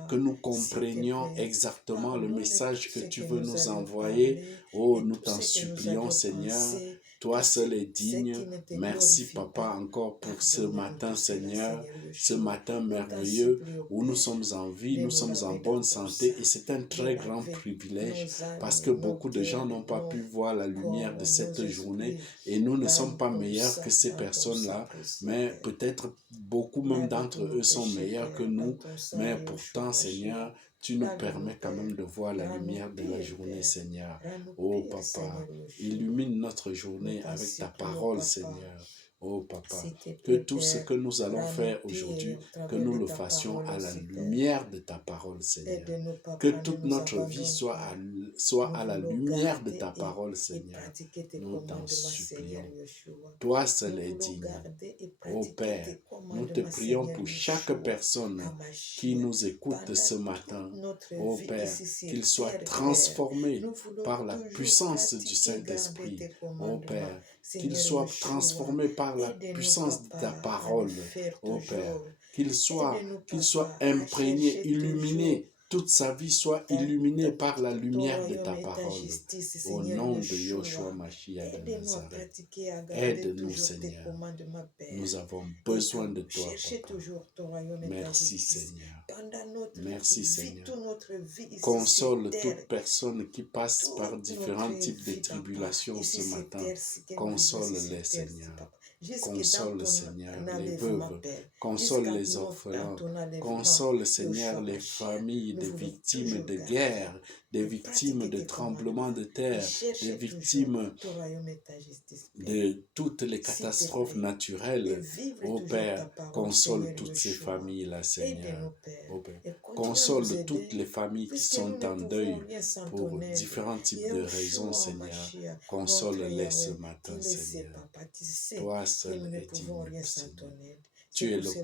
que Yeshua. nous S'il te comprenions plaît, exactement le pardonne message tout que ce tu que veux nous nous avions envoyer. parlé Oh, et nous tout t'en ce que nous supplions, avions Seigneur. pensé. Toi Tout seul est ce digne. qui ne te Merci, glorifie Papa, pas. encore pour ce Pardonne-nous matin, tout cela, Seigneur. Seigneur Ce Yeshua. matin Nous t'en merveilleux supplions, où nous Père, sommes en vie, de nous nous sommes en laver de bonne ton santé sang, et c'est un de très grand laver privilège nos âmes, parce que nos beaucoup de gens cœurs, n'ont pas nos pu voir la lumière de corps, nos cette journée esprits et nous ne dans sommes pas ton meilleurs que sang, ces dans ton sang personnes-là, précieux, mais Père. peut-être beaucoup même Lave tous d'entre nos eux sont péchés, meilleurs que Père, dans nous, ton sang, mais Yahushua pourtant, Seigneur, Mashiach. tu nous Lave-nous, permets quand Père. même de voir la Rends-nous lumière de la purs, journée, Père. Seigneur. Rends-nous Oh purs, Papa, Seigneur Yeshua. illumine notre Nous journée t'en avec ta supplions, parole, Papa. Seigneur. Oh Papa, S'il te que plaît, tout ce Père, que nous allons rends-nous faire purs aujourd'hui, au que travers nous de le ta fassions parole à la aussi, Père. lumière de ta parole, Seigneur. Aide-nous, Que Papa, ne toute nous notre vie abandonne soit pas. soit Nous à la voulons lumière de garder ta parole, et Seigneur. pratiquer tes Nous t'en commandements, Seigneur supplions. Yeshua. Toi Nous seul est voulons digne. garder et Oh pratiquer Père, tes nous te commandements, prions Seigneur pour chaque Yeshua, personne qui HaMashiach. nous écoute Pendant ce toute matin. notre Oh vie Père, ici sur qu'il soit terre, Père, transformé nous voulons par la toujours puissance du pratiquer, garder Saint-Esprit. tes Oh commandements, Père, qu'il Seigneur soit Yeshua. transformé par la Aide-nous, puissance de ta Papa, à le parole. faire Oh Père, toujours. qu'il soit Aide-nous, Papa, à imprégné, chercher illuminé, toute sa vie soit illuminée par la ton lumière de royaume ta et ta parole. justice, Au Seigneur nom de Yoshua Yeshua. Mashiach de Aide-nous à Nazareth. pratiquer, à garder Aide-nous, toujours tes Seigneur. commandements, Père. Nous avons Et besoin à de toi, chercher Papa. toujours ton royaume et ta Merci, justice. Seigneur. Pendant notre Merci, vie, Seigneur. toute notre vie ici Console sur toute terre, personne qui passe par toute différents notre types de vie, Papa, tribulations ici ce sur matin. terre, si que nous vivons ici Console-les, sur terre, Seigneur. Papa. Jusque dans Console, ton Seigneur, les enlèvement, veuves. Père. Console Jusqu'à les dans orphelins. ton enlèvement, Console, Seigneur, Yoshua les Mashiach. familles Nous des voulons victimes toujours de garder guerre, des et victimes pratiquer de tes tremblements de commandements et terre, des chercher toujours victimes ton royaume et ta justice, Père. de toutes les S'il te catastrophes plaît. Et naturelles. vivre Ô toujours ta Père, parole, console Seigneur toutes ces Yeshua. familles-là, Seigneur. Aide-nous, Père. Ô Père, Et continue à console nous toutes aider, les familles qui puisque nous sont ne en pouvons deuil rien sans pour ton aide. différents types de raisons, Yahushua Seigneur. Mashiach, notre Console-les ce Yahweh, tu matin, le sais, Seigneur. Papa, tu sais Toi que seul nous ne es pouvons digne, rien sans Seigneur. ton aide. Tu C'est es pour le cela,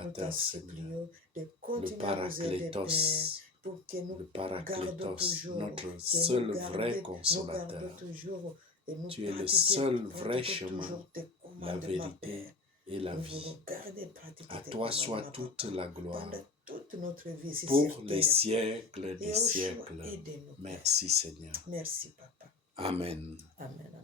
nous t'en consolateur, Seigneur. supplions de Le continuer à nous aider, Père, Paraclétos, pour que nous le gardons Paraclétos, toujours, notre que nous seul vrai gardons consolateur. toujours et nous Tu es le pratiquer, seul vrai pratiquer chemin, toujours tes la commandements, vérité Père. et la Nous vie. voulons garder et pratiquer À tes toi soit commandements, toute Papa, la gloire pendant toute notre vie ici pour sur les terre. siècles des Yahushua, siècles. aide-nous, Père. Merci Seigneur. Merci, Papa. Amen. Amen.